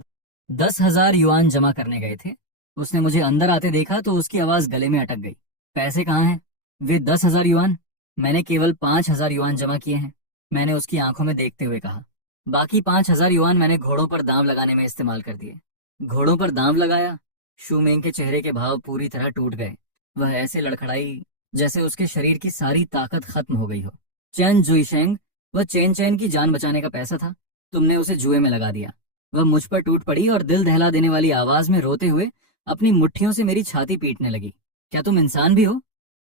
10,000 युआन जमा करने गए थे। उसने मुझे अंदर आते देखा तो उसकी आवाज गले में अटक गई। पैसे कहाँ हैं? वे 10,000 युआन। मैंने केवल 5,000 युआन जमा किए हैं, मैंने उसकी आंखों में देखते हुए कहा। बाकी 5,000 युआन मैंने घोड़ों पर दांव लगाने में इस्तेमाल कर दिए। घोड़ों पर दांव लगाया? शूमेंग के चेहरे के भाव पूरी तरह टूट गए। वह ऐसे लड़खड़ाई जैसे उसके शरीर की सारी ताकत खत्म हो गई हो। चैन जुईशेंग, वह चैन चैन की जान बचाने का पैसा था, तुमने उसे जुए में लगा दिया। वह मुझ पर टूट पड़ी और दिल दहला देने वाली आवाज में रोते हुए अपनी मुट्ठियों से मेरी छाती पीटने लगी। क्या तुम इंसान भी हो?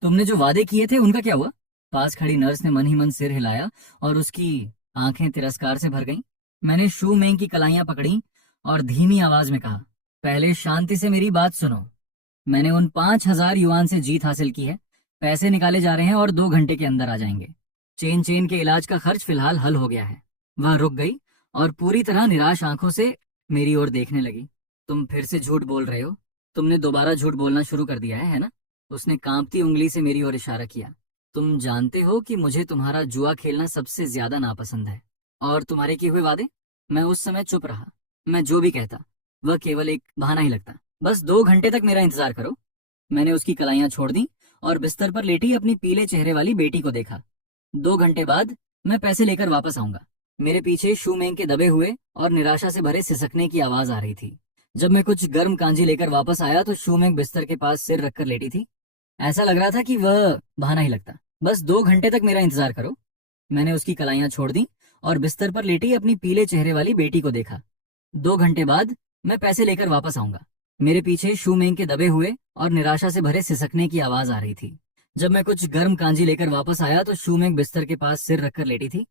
तुमने जो वादे किए थे उनका क्या हुआ? पास खड़ी नर्स ने मन ही मन सिर हिलाया और उसकी आंखें तिरस्कार से भर गईं। मैंने शू मेंग की कलाइयां पकड़ी और धीमी आवाज में कहा, पहले शांति से मेरी बात सुनो। मैंने उन 5,000 युआन से जीत हासिल की है। पैसे निकाले जा रहे हैं और 2 घंटे के अंदर आ जाएंगे। चेन चेन के इलाज का खर्च फिलहाल हल हो गया है। वह रुक गई और पूरी तरह निराश आंखों से मेरी ओर देखने लगी। तुम फिर से झूठ बोल रहे हो। तुमने दोबारा झूठ बोलना शुरू कर दिया है ना? उसने कांपती उंगली से मेरी ओर इशारा किया। तुम जानते हो कि मुझे तुम्हारा जुआ खेलना सबसे ज्यादा नापसंद है। और तुम्हारे किए हुए वादे? मैं उस समय चुप रहा। मैं जो भी कहता वह केवल एक बहाना ही लगता। बस 2 घंटे तक मेरा इंतजार करो। मैंने उसकी कलाइयां छोड़ दी और बिस्तर पर लेटी अपनी पीले चेहरे वाली बेटी को देखा। 2 घंटे बाद मैं पैसे लेकर वापस आऊंगा। मेरे पीछे शूमेंग के दबे हुए और निराशा से भरे सिसकने की आवाज आ रही थी। जब मैं कुछ गर्म कांजी लेकर वापस आया तो शूमेंग बिस्तर के पास सिर रखकर लेटी थी। ऐसा लग रहा था कि वह बहाना ही लगता। बस 2 घंटे तक मेरा इंतजार करो। मैंने उसकी कलाइयां छोड़ दी और बिस्तर पर लेटी अपनी पीले चेहरे वाली बेटी को देखा। 2 घंटे बाद मैं पैसे लेकर वापस आऊंगा। मेरे पीछे शूमेंग के दबे हुए और निराशा से भरे सिसकने की आवाज आ रही थी। जब मैं कुछ गर्म कांजी लेकर वापस आया तो शूमेंग बिस्तर के पास सिर रखकर लेटी थी।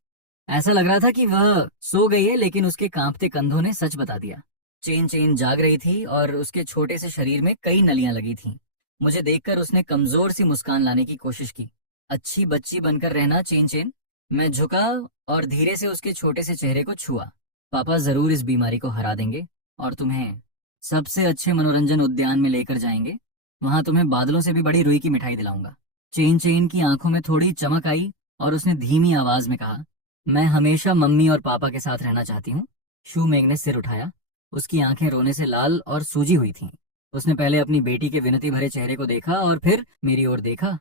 ऐसा लग रहा था कि वह सो गई है, लेकिन उसके कांपते कंधों ने सच बता दिया। चेन चेन जाग रही थी और उसके छोटे से शरीर में कई नलियां लगी थीं। मुझे देखकर उसने कमजोर सी मुस्कान लाने की कोशिश की। अच्छी बच्ची बनकर रहना चेन चेन। मैं झुका और धीरे से उसके छोटे से चेहरे को छुआ। पापा जरूर इस बीमारी को हरा देंगे और तुम्हें सबसे अच्छे मनोरंजन उद्यान में लेकर जाएंगे। वहां तुम्हें बादलों से भी बड़ी रुई की मिठाई दिलाऊंगा। चेन चेन की आंखों में थोड़ी चमक आई और उसने धीमी आवाज में कहा, मैं हमेशा मम्मी और पापा के साथ रहना चाहती हूँ। शू मेंग ने सिर उठाया। उसकी आंखें रोने से लाल और सूजी हुई थीं। उसने पहले अपनी बेटी के विनती भरे चेहरे को देखा और फिर मेरी ओर देखा।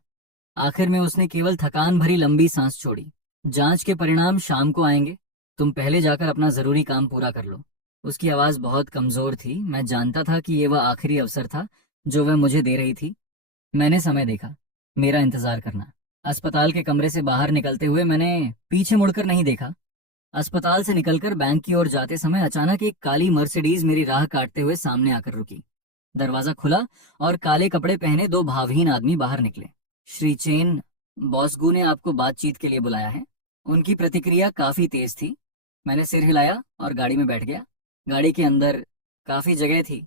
आखिर में उसने केवल थकान भरी लंबी सांस छोड़ी। जांच के परिणाम शाम को आएंगे, तुम पहले जाकर अपना जरूरी काम पूरा कर लो। उसकी आवाज बहुत कमजोर थी। मैं जानता था कि ये वह आखिरी अवसर था जो वह मुझे दे रही थी। मैंने समय देखा, मेरा इंतजार करना। अस्पताल के कमरे से बाहर निकलते हुए मैंने पीछे मुड़कर नहीं देखा। अस्पताल से निकलकर बैंक की ओर जाते समय अचानक एक काली मर्सिडीज मेरी राह काटते हुए सामने आकर रुकी। दरवाजा खुला और काले कपड़े पहने दो भावहीन आदमी बाहर निकले। श्री चेन, बॉसगू ने आपको बातचीत के लिए बुलाया है। उनकी प्रतिक्रिया काफी तेज थी। मैंने सिर हिलाया और गाड़ी में बैठ गया। गाड़ी के अंदर काफी जगह थी।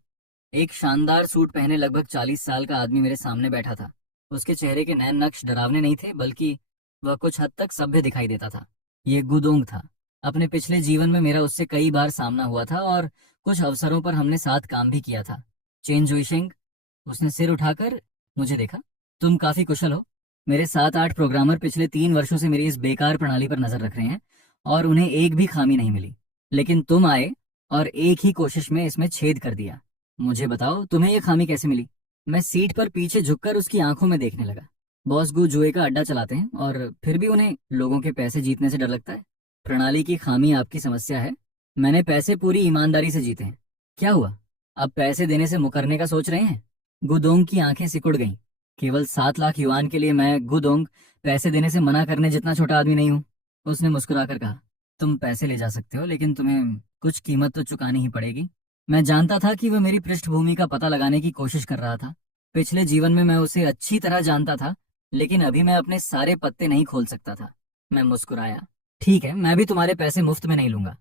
एक शानदार सूट पहने लगभग 40 साल का आदमी मेरे सामने बैठा था। उसके चेहरे के नैन नक्श डरावने नहीं थे, बल्कि वह कुछ हद तक सभ्य दिखाई देता था। ये गुदोंग था। अपने पिछले जीवन में मेरा उससे कई बार सामना हुआ था और कुछ अवसरों पर हमने साथ काम भी किया था। चेन जुइशिंग, उसने सिर उठाकर मुझे देखा। तुम काफी कुशल हो। मेरे 7-8 प्रोग्रामर पिछले 3 वर्षों से मेरी इस बेकार प्रणाली पर नजर रख रहे हैं और उन्हें एक भी खामी नहीं मिली। लेकिन तुम आए और एक ही कोशिश में इसमें छेद कर दिया। मुझे बताओ, तुम्हें यह खामी कैसे मिली? मैं सीट पर पीछे झुककर उसकी आंखों में देखने लगा। बॉस गु जुए का अड्डा चलाते हैं और फिर भी उन्हें लोगों के पैसे जीतने से डर लगता है। प्रणाली की खामी आपकी समस्या है। मैंने पैसे पूरी ईमानदारी से जीते हैं। क्या हुआ, अब पैसे देने से मुकरने का सोच रहे हैं? गुदोंग की आंखें सिकुड़ गईं। केवल 7 लाख युआन के लिए मैं गुदोंग पैसे देने से मना करने जितना छोटा आदमी नहीं हूँ। उसने मुस्कुराकर कहा, तुम पैसे ले जा सकते हो, लेकिन तुम्हें कुछ कीमत तो चुकानी ही पड़ेगी। मैं जानता था कि वह मेरी पृष्ठभूमि का पता लगाने की कोशिश कर रहा था। पिछले जीवन में मैं उसे अच्छी तरह जानता था, लेकिन अभी मैं अपने सारे पत्ते नहीं खोल सकता था। मैं मुस्कुराया। ठीक है, मैं भी तुम्हारे पैसे मुफ्त में नहीं लूंगा।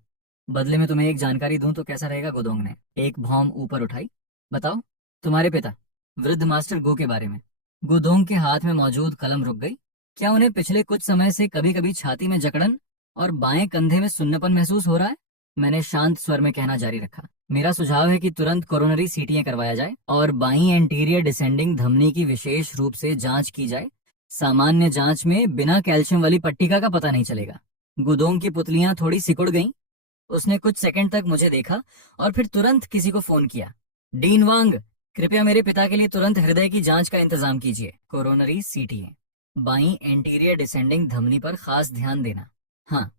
बदले में तुम्हें एक जानकारी दूं तो कैसा रहेगा? गुदोंग ने एक भौं ऊपर उठाई। बताओ, तुम्हारे पिता वृद्ध मास्टर गो के बारे में। गुदोंग के हाथ में मौजूद कलम रुक गई। क्या उन्हें पिछले कुछ समय से कभी कभी छाती में जकड़न और बाएं कंधे में सुन्नपन महसूस हो रहा है? मैंने शांत स्वर में कहना जारी रखा। मेरा सुझाव है कि तुरंत कोरोनरी सीटियां करवाया जाए और बाईं एंटीरियर डिसेंडिंग धमनी की विशेष रूप से जांच की जाए। सामान्य जांच में बिना कैल्शियम वाली पट्टिका का पता नहीं चलेगा। गुदोंग की पुतलियां थोड़ी सिकुड़ गईं। उसने कुछ सेकंड तक मुझे देखा और फिर तुरंत किसी को फोन किया। डीन वांग, कृपया मेरे पिता के लिए तुरंत हृदय की जांच का इंतजाम कीजिए। कोरोनरी सीटी है, बाईं एंटीरियर डिसेंडिंग धमनी पर खास ध्यान देना। हाँ,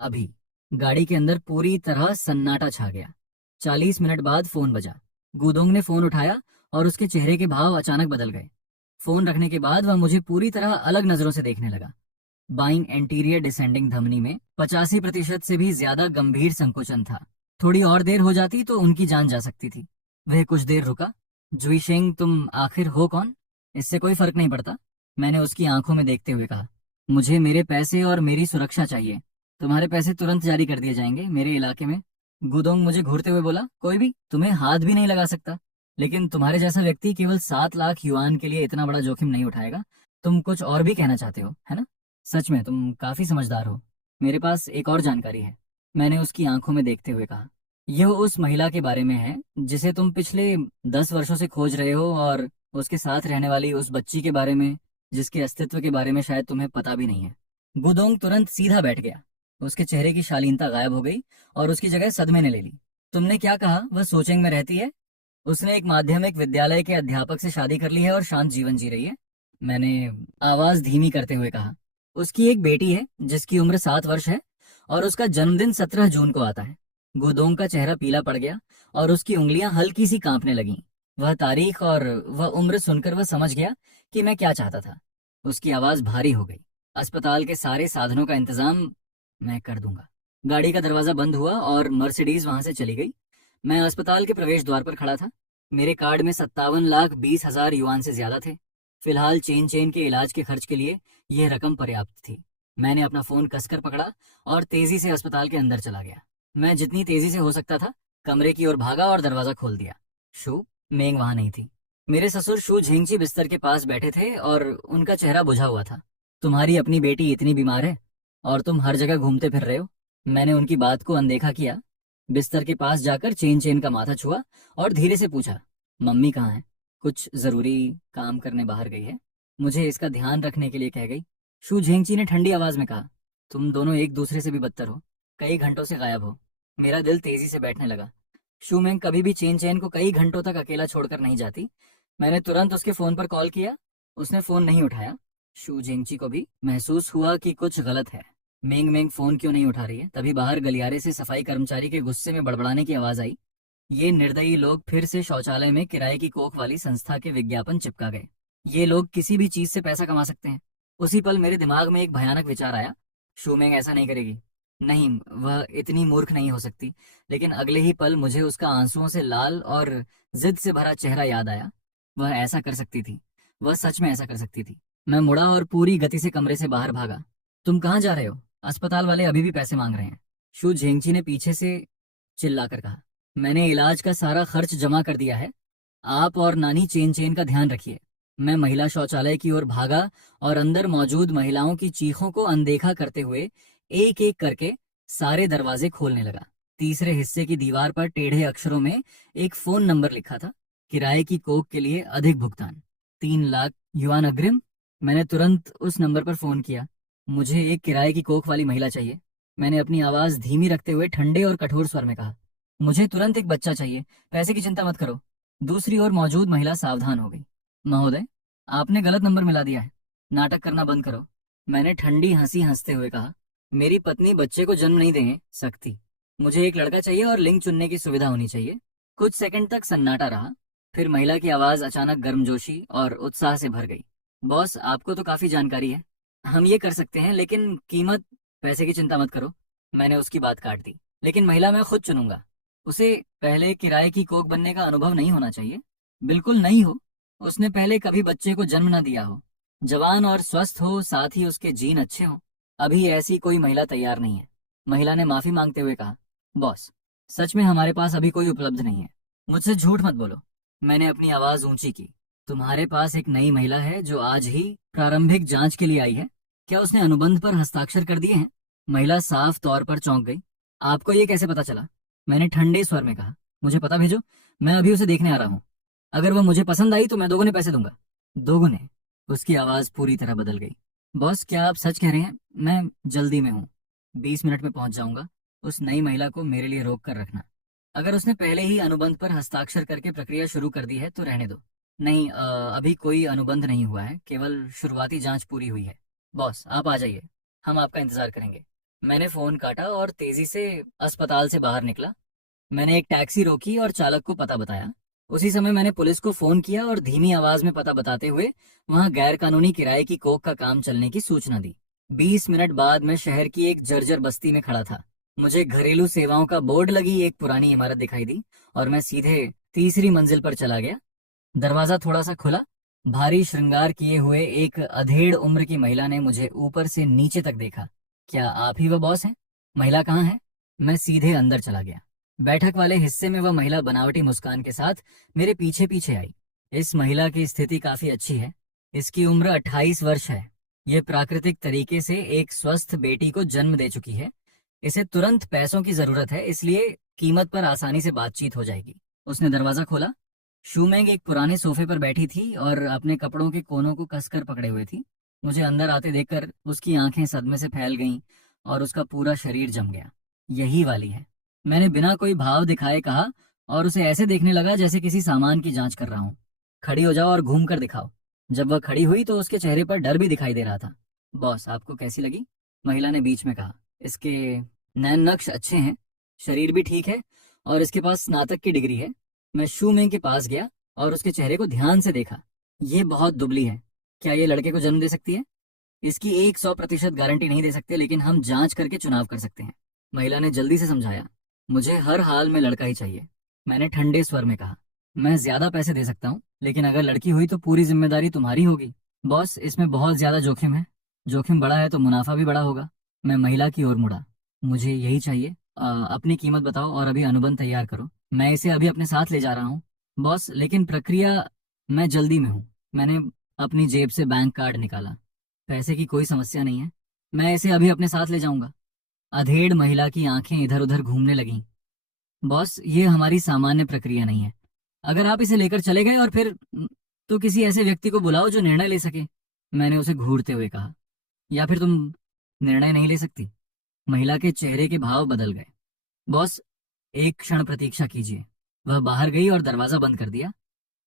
अभी। गाड़ी के अंदर पूरी तरह सन्नाटा छा गया। 40 मिनट बाद फोन बजा। गुदोंग ने फोन उठाया और उसके चेहरे के भाव अचानक बदल गए। फोन रखने के बाद वह मुझे पूरी तरह अलग नजरों से देखने लगा। बाइंग एंटीरियर डिसेंडिंग धमनी में 85% से भी ज्यादा गंभीर संकुचन था। थोड़ी और देर हो जाती तो उनकी जान जा सकती थी। वह कुछ देर रुका। जुईशेंग, तुम आखिर हो कौन? इससे कोई फर्क नहीं पड़ता, मैंने उसकी आंखों में देखते हुए कहा। मुझे मेरे पैसे और मेरी सुरक्षा चाहिए। तुम्हारे पैसे तुरंत जारी कर दिए जाएंगे मेरे इलाके में। गुदोंग मुझे घूरते हुए बोला, कोई भी तुम्हें हाथ भी नहीं लगा सकता। लेकिन तुम्हारे जैसा व्यक्ति केवल 7 लाख युआन के लिए इतना बड़ा जोखिम नहीं उठाएगा। तुम कुछ और भी कहना चाहते हो, है ना? सच में तुम काफी समझदार हो। मेरे पास एक और जानकारी है, मैंने उसकी आंखों में देखते हुए कहा। यह उस महिला के बारे में है जिसे तुम पिछले 10 वर्षों से खोज रहे हो, और उसके साथ रहने वाली उस बच्ची के बारे में जिसके अस्तित्व के बारे में शायद तुम्हें पता भी नहीं है। गुदोंग तुरंत सीधा बैठ गया। उसके चेहरे की शालीनता गायब हो गई और उसकी जगह सदमे ने ले ली। तुमने क्या कहा? वह सोचेंग में रहती है। उसने एक माध्यमिक विद्यालय के अध्यापक से शादी कर ली है और शांत जीवन जी रही है, मैंने आवाज धीमी करते हुए कहा। उसकी एक बेटी है जिसकी उम्र 7 वर्ष है और उसका जन्मदिन 17 जून को आता है। गुदोंग का चेहरा पीला पड़ गया और उसकी उंगलियां हल्की सी कांपने लगीं। वह तारीख और वह उम्र सुनकर वह समझ गया कि मैं क्या चाहता था। उसकी आवाज भारी हो गई। अस्पताल के सारे साधनों का इंतजाम मैं कर दूंगा। गाड़ी का दरवाजा बंद हुआ और मर्सिडीज वहां से चली गई। मैं अस्पताल के प्रवेश द्वार पर खड़ा था। मेरे कार्ड में 57,20,000 युआन से ज्यादा थे। फिलहाल चेन चेन के इलाज के खर्च के लिए यह रकम पर्याप्त थी। मैंने अपना फोन कसकर पकड़ा और तेजी से अस्पताल के अंदर चला गया। मैं जितनी तेजी से हो सकता था कमरे की ओर भागा और दरवाजा खोल दिया। शू मेंग वहां नहीं थी। मेरे ससुर शू झिंगची बिस्तर के पास बैठे थे और उनका चेहरा बुझा हुआ था। तुम्हारी अपनी बेटी इतनी बीमार है और तुम हर जगह घूमते फिर रहे हो। मैंने उनकी बात को अनदेखा किया। बिस्तर के पास जाकर चेन चेन का माथा छुआ और धीरे से पूछा, मम्मी कहाँ है? कुछ जरूरी काम करने बाहर गई है, मुझे इसका ध्यान रखने के लिए कह गई। शू झेंगची ने ठंडी आवाज में कहा, तुम दोनों एक दूसरे से भी बदतर हो, कई घंटों से गायब हो। मेरा दिल तेजी से बैठने लगा। शू मेंग कभी भी चेन चेन को कई घंटों तक अकेला छोड़कर नहीं जाती। मैंने तुरंत उसके फोन पर कॉल किया। उसने फोन नहीं उठाया। शू जेंगची को भी महसूस हुआ कि कुछ गलत है। मेंग मेंग फोन क्यों नहीं उठा रही है? तभी बाहर गलियारे से सफाई कर्मचारी के गुस्से में बड़बड़ाने की आवाज आई। ये निर्दयी लोग फिर से शौचालय में किराए की कोख वाली संस्था के विज्ञापन चिपका गए। ये लोग किसी भी चीज से पैसा कमा सकते हैं। उसी पल मेरे दिमाग में एक भयानक विचार आया। शूमेंग ऐसा नहीं करेगी। नहीं, वह इतनी मूर्ख नहीं हो सकती। लेकिन अगले ही पल मुझे उसका आंसुओं से लाल और जिद से भरा चेहरा याद आया। वह ऐसा कर सकती थी। वह सच में ऐसा कर सकती थी। मैं मुड़ा और पूरी गति से कमरे से बाहर भागा। तुम कहाँ जा रहे हो? अस्पताल वाले अभी भी पैसे मांग रहे हैं, शू झेंगची ने पीछे से चिल्लाकर कहा। मैंने इलाज का सारा खर्च जमा कर दिया है। आप और नानी चेन चेन का ध्यान रखिए। मैं महिला शौचालय की ओर भागा और अंदर मौजूद महिलाओं की चीखों को अनदेखा करते हुए एक एक करके सारे दरवाजे खोलने लगा। तीसरे हिस्से की दीवार पर टेढ़े अक्षरों में एक फोन नंबर लिखा था। किराए की कोख के लिए अधिक भुगतान, 3 लाख युआन अग्रिम। मैंने तुरंत उस नंबर पर फोन किया। मुझे एक किराए की कोख वाली महिला चाहिए। मैंने अपनी आवाज धीमी रखते हुए ठंडे और कठोर स्वर में कहा। मुझे तुरंत एक बच्चा चाहिए, पैसे की चिंता मत करो। दूसरी ओर मौजूद महिला सावधान हो गई। महोदय, आपने गलत नंबर मिला दिया है। नाटक करना बंद करो। मैंने ठंडी हंसी हंसते हुए कहा। मेरी पत्नी बच्चे को जन्म नहीं दे सकती। मुझे एक लड़का चाहिए और लिंग चुनने की सुविधा होनी चाहिए। कुछ सेकंड तक सन्नाटा रहा। फिर महिला की आवाज अचानक गर्मजोशी और उत्साह से भर गई। बॉस, आपको तो काफी जानकारी है। हम ये कर सकते हैं, लेकिन कीमत। पैसे की चिंता मत करो। मैंने उसकी बात काट दी। लेकिन महिला मैं खुद चुनूंगा। उसे पहले किराए की कोख बनने का अनुभव नहीं होना चाहिए। बिल्कुल नहीं हो। उसने पहले कभी बच्चे को जन्म न दिया हो। जवान और स्वस्थ हो, साथ ही उसके जीन अच्छे हो। अभी ऐसी कोई महिला तैयार नहीं है। महिला ने माफी मांगते हुए कहा। बॉस, सच में हमारे पास अभी कोई उपलब्ध नहीं है। मुझसे झूठ मत बोलो। मैंने अपनी आवाज ऊंची की। तुम्हारे पास एक नई महिला है जो आज ही प्रारंभिक जांच के लिए आई है। क्या उसने अनुबंध पर हस्ताक्षर कर दिए हैं? महिला साफ तौर पर चौंक गई। आपको ये कैसे पता चला? मैंने ठंडे स्वर में कहा। मुझे पता भेजो, मैं अभी उसे देखने आ रहा हूँ। अगर वह मुझे पसंद आई तो मैं दोगुने पैसे दूंगा। दोगुने? उसकी आवाज पूरी तरह बदल गई। बॉस, क्या आप सच कह रहे हैं? मैं जल्दी में हूँ, 20 मिनट में पहुंच जाऊंगा। उस नई महिला को मेरे लिए रोक कर रखना। अगर उसने पहले ही अनुबंध पर हस्ताक्षर करके प्रक्रिया शुरू कर दी है तो रहने दो। नहीं, अभी कोई अनुबंध नहीं हुआ है, केवल शुरुआती जांच पूरी हुई है। बॉस, आप आ जाइए, हम आपका इंतजार करेंगे। मैंने फोन काटा और तेजी से अस्पताल से बाहर निकला। मैंने एक टैक्सी रोकी और चालक को पता बताया। उसी समय मैंने पुलिस को फोन किया और धीमी आवाज में पता बताते हुए वहां गैर कानूनी किराए की कोख का काम चलने की सूचना दी। 20 मिनट बाद मैं शहर की एक जर्जर बस्ती में खड़ा था। मुझे घरेलू सेवाओं का बोर्ड लगी एक पुरानी इमारत दिखाई दी और मैं सीधे तीसरी मंजिल पर चला गया। दरवाजा थोड़ा सा खुला। भारी श्रृंगार किए हुए एक अधेड़ उम्र की महिला ने मुझे ऊपर से नीचे तक देखा। क्या आप ही वह बॉस हैं? महिला कहाँ है? मैं सीधे अंदर चला गया। बैठक वाले हिस्से में वह महिला बनावटी मुस्कान के साथ मेरे पीछे पीछे आई। इस महिला की स्थिति काफी अच्छी है। इसकी उम्र 28 वर्ष है। ये प्राकृतिक तरीके से एक स्वस्थ बेटी को जन्म दे चुकी है। इसे तुरंत पैसों की जरूरत है, इसलिए कीमत पर आसानी से बातचीत हो जाएगी। उसने दरवाजा खोला। शूमेंग एक पुराने सोफे पर बैठी थी और अपने कपड़ों के कोनों को कसकर पकड़े हुए थी। मुझे अंदर आते देखकर उसकी आंखें सदमे से फैल गईं और उसका पूरा शरीर जम गया। यही वाली है, मैंने बिना कोई भाव दिखाए कहा और उसे ऐसे देखने लगा जैसे किसी सामान की जांच कर रहा हूँ। खड़ी हो जाओ और घूम कर दिखाओ। जब वह खड़ी हुई तो उसके चेहरे पर डर भी दिखाई दे रहा था। बॉस, आपको कैसी लगी? महिला ने बीच में कहा। इसके नैन नक्श अच्छे हैं, शरीर भी ठीक है और इसके पास स्नातक की डिग्री है। मैं शूमेंग के पास गया और उसके चेहरे को ध्यान से देखा। ये बहुत दुबली है। क्या ये लड़के को जन्म दे सकती है? इसकी 100% गारंटी नहीं दे सकते, लेकिन हम जांच करके चुनाव कर सकते हैं। महिला ने जल्दी से समझाया। मुझे हर हाल में लड़का ही चाहिए। मैंने ठंडे स्वर में कहा। मैं ज्यादा पैसे दे सकता हूँ, लेकिन अगर लड़की हुई तो पूरी जिम्मेदारी तुम्हारी होगी। बॉस, इसमें बहुत ज्यादा जोखिम है। जोखिम बड़ा है तो मुनाफा भी बड़ा होगा। मैं महिला की ओर मुड़ा। मुझे यही चाहिए। अपनी कीमत बताओ और अभी अनुबंध तैयार करो। मैं इसे अभी अपने साथ ले जा रहा हूँ। बॉस, लेकिन प्रक्रिया। मैं जल्दी में हूँ। मैंने अपनी जेब से बैंक कार्ड निकाला। पैसे की कोई समस्या नहीं है, मैं इसे अभी अपने साथ ले जाऊंगा। अधेड़ महिला की आंखें इधर उधर घूमने लगीं। बॉस, ये हमारी सामान्य प्रक्रिया नहीं है। अगर आप इसे लेकर चले गए और फिर तो किसी ऐसे व्यक्ति को बुलाओ जो निर्णय ले सके। मैंने उसे घूरते हुए कहा। या फिर तुम निर्णय नहीं ले सकती? महिला के चेहरे के भाव बदल गए। बॉस, एक क्षण प्रतीक्षा कीजिए। वह बाहर गई और दरवाजा बंद कर दिया।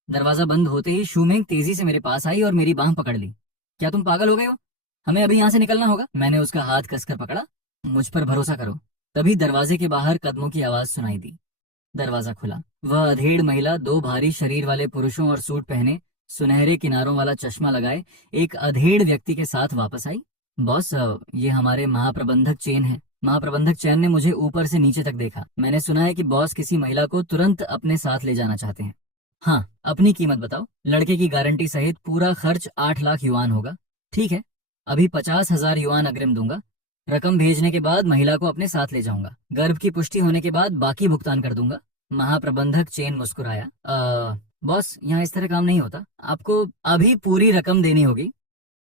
दरवाजा बंद होते ही शूमेंग तेजी से मेरे पास आई और मेरी बांह पकड़ ली। क्या तुम पागल हो गए हो? हमें अभी यहाँ से निकलना होगा। मैंने उसका हाथ कसकर पकड़ा। मुझ पर भरोसा करो। तभी दरवाजे के बाहर कदमों की आवाज सुनाई दी। दरवाजा खुला। वह अधेड़ महिला, दो भारी शरीर वाले पुरुषों और सूट पहने, सुनहरे किनारों वाला चश्मा लगाए एक अधेड़ व्यक्ति के साथ वापस आई। बॉस, ये हमारे महाप्रबंधक चेन है। महाप्रबंधक चैन ने मुझे ऊपर से नीचे तक देखा। मैंने सुना है कि बॉस किसी महिला को तुरंत अपने साथ ले जाना चाहते हैं। हाँ, अपनी कीमत बताओ। लड़के की गारंटी सहित पूरा खर्च 8 लाख युआन होगा। ठीक है, अभी 50,000 युआन अग्रिम दूंगा। रकम भेजने के बाद महिला को अपने साथ ले जाऊंगा। गर्भ की पुष्टि होने के बाद बाकी भुगतान कर दूंगा। महाप्रबंधक चेन मुस्कुराया। बॉस, यहाँ इस तरह काम नहीं होता। आपको अभी पूरी रकम देनी होगी,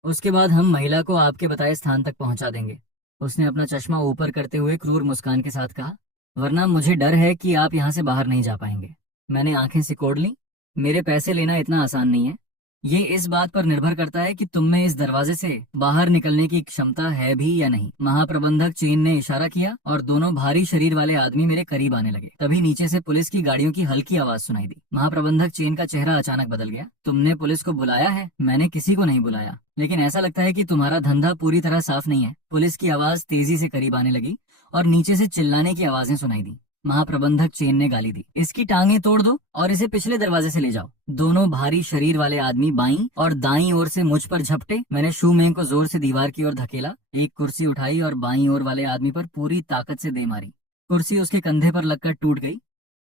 उसके बाद हम महिला को आपके बताए स्थान तक पहुंचा देंगे। उसने अपना चश्मा ऊपर करते हुए क्रूर मुस्कान के साथ कहा, वरना मुझे डर है कि आप यहाँ से बाहर नहीं जा पाएंगे। मैंने आंखें सिकोड़ ली। मेरे पैसे लेना इतना आसान नहीं है। ये इस बात पर निर्भर करता है कि तुम में इस दरवाजे से बाहर निकलने की क्षमता है भी या नहीं। महाप्रबंधक चेन ने इशारा किया और दोनों भारी शरीर वाले आदमी मेरे करीब आने लगे। तभी नीचे से पुलिस की गाड़ियों की हल्की आवाज सुनाई दी। महाप्रबंधक चेन का चेहरा अचानक बदल गया। तुमने पुलिस को बुलाया है? मैंने किसी को नहीं बुलाया, लेकिन ऐसा लगता है कि तुम्हारा धंधा पूरी तरह साफ नहीं है। पुलिस की आवाज तेजी से करीब आने लगी और नीचे से चिल्लाने की आवाजें सुनाई दी। महाप्रबंधक चेन ने गाली दी, इसकी टांगें तोड़ दो और इसे पिछले दरवाजे से ले जाओ। दोनों भारी शरीर वाले आदमी बाईं और दाईं ओर से मुझ पर झपटे। मैंने शू मेंग को जोर से दीवार की ओर धकेला, एक कुर्सी उठाई और बाईं ओर वाले आदमी पर पूरी ताकत से दे मारी। कुर्सी उसके कंधे पर लगकर टूट गई।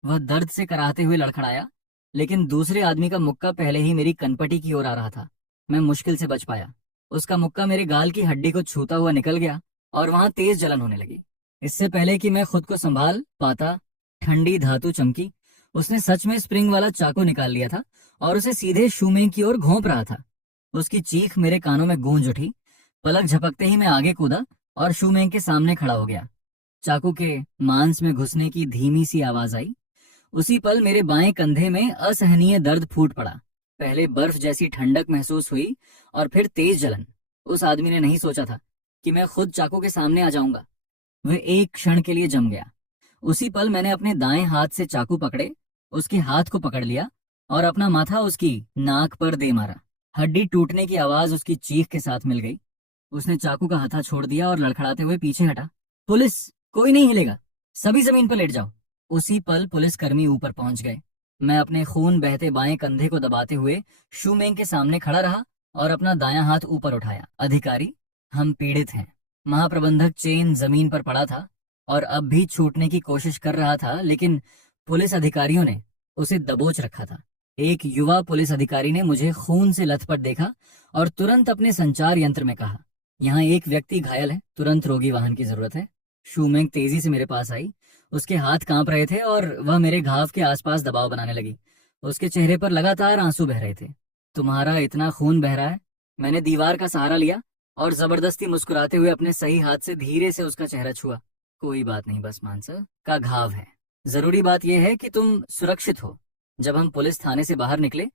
वह दर्द से कराहते हुए लड़खड़ाया, लेकिन दूसरे आदमी का मुक्का पहले ही मेरी कनपटी की ओर आ रहा था। मैं मुश्किल से बच पाया। उसका मुक्का मेरे गाल की हड्डी को छूता हुआ निकल गया और वहां तेज जलन होने लगी। इससे पहले कि मैं खुद को संभाल पाता, ठंडी धातु चमकी। उसने सच में स्प्रिंग वाला चाकू निकाल लिया था और उसे सीधे शूमेंग की ओर घोंप रहा था। उसकी चीख मेरे कानों में गूंज उठी। पलक झपकते ही मैं आगे कूदा और शूमेंग के सामने खड़ा हो गया। चाकू के मांस में घुसने की धीमी सी आवाज आई। उसी पल मेरे बाएं कंधे में असहनीय दर्द फूट पड़ा। पहले बर्फ जैसी ठंडक महसूस हुई और फिर तेज जलन। उस आदमी ने नहीं सोचा था कि मैं खुद चाकू के सामने आ जाऊंगा। वह एक क्षण के लिए जम गया। उसी पल मैंने अपने दाएं हाथ से चाकू पकड़े, उसके हाथ को पकड़ लिया और अपना माथा उसकी नाक पर दे मारा। हड्डी टूटने की आवाज उसकी चीख के साथ मिल गई। उसने चाकू का हथा छोड़ दिया और लड़खड़ाते हुए पीछे हटा। पुलिस, कोई नहीं हिलेगा, सभी जमीन पर लेट जाओ। उसी पल पुलिसकर्मी ऊपर पहुंच गए। मैं अपने खून बहते बाएं कंधे को दबाते हुए शूमेंग के सामने खड़ा रहा और अपना दायां हाथ ऊपर उठाया। अधिकारी, हम पीड़ित हैं। महाप्रबंधक चेन जमीन पर पड़ा था और अब भी छूटने की कोशिश कर रहा था, लेकिन पुलिस अधिकारियों ने उसे दबोच रखा था। एक युवा पुलिस अधिकारी ने मुझे खून से लथपथ देखा और तुरंत अपने संचार यंत्र में कहा, यहाँ एक व्यक्ति घायल है, तुरंत रोगी वाहन की जरूरत है। शूमेंग तेजी से मेरे पास आई। उसके हाथ कांप रहे थे और वह मेरे घाव के आसपास दबाव बनाने लगी। उसके चेहरे पर लगातार आंसू बह रहे थे। तुम्हारा इतना खून बह रहा है? मैंने दीवार का सहारा लिया और जबरदस्ती मुस्कुराते हुए अपने सही हाथ से धीरे से उसका चेहरा छुआ। कोई बात नहीं, बस मानसर का घाव है। जरूरी बात यह है कि तुम सुरक्षित हो। जब हम पुलिस थाने से बाहर निकले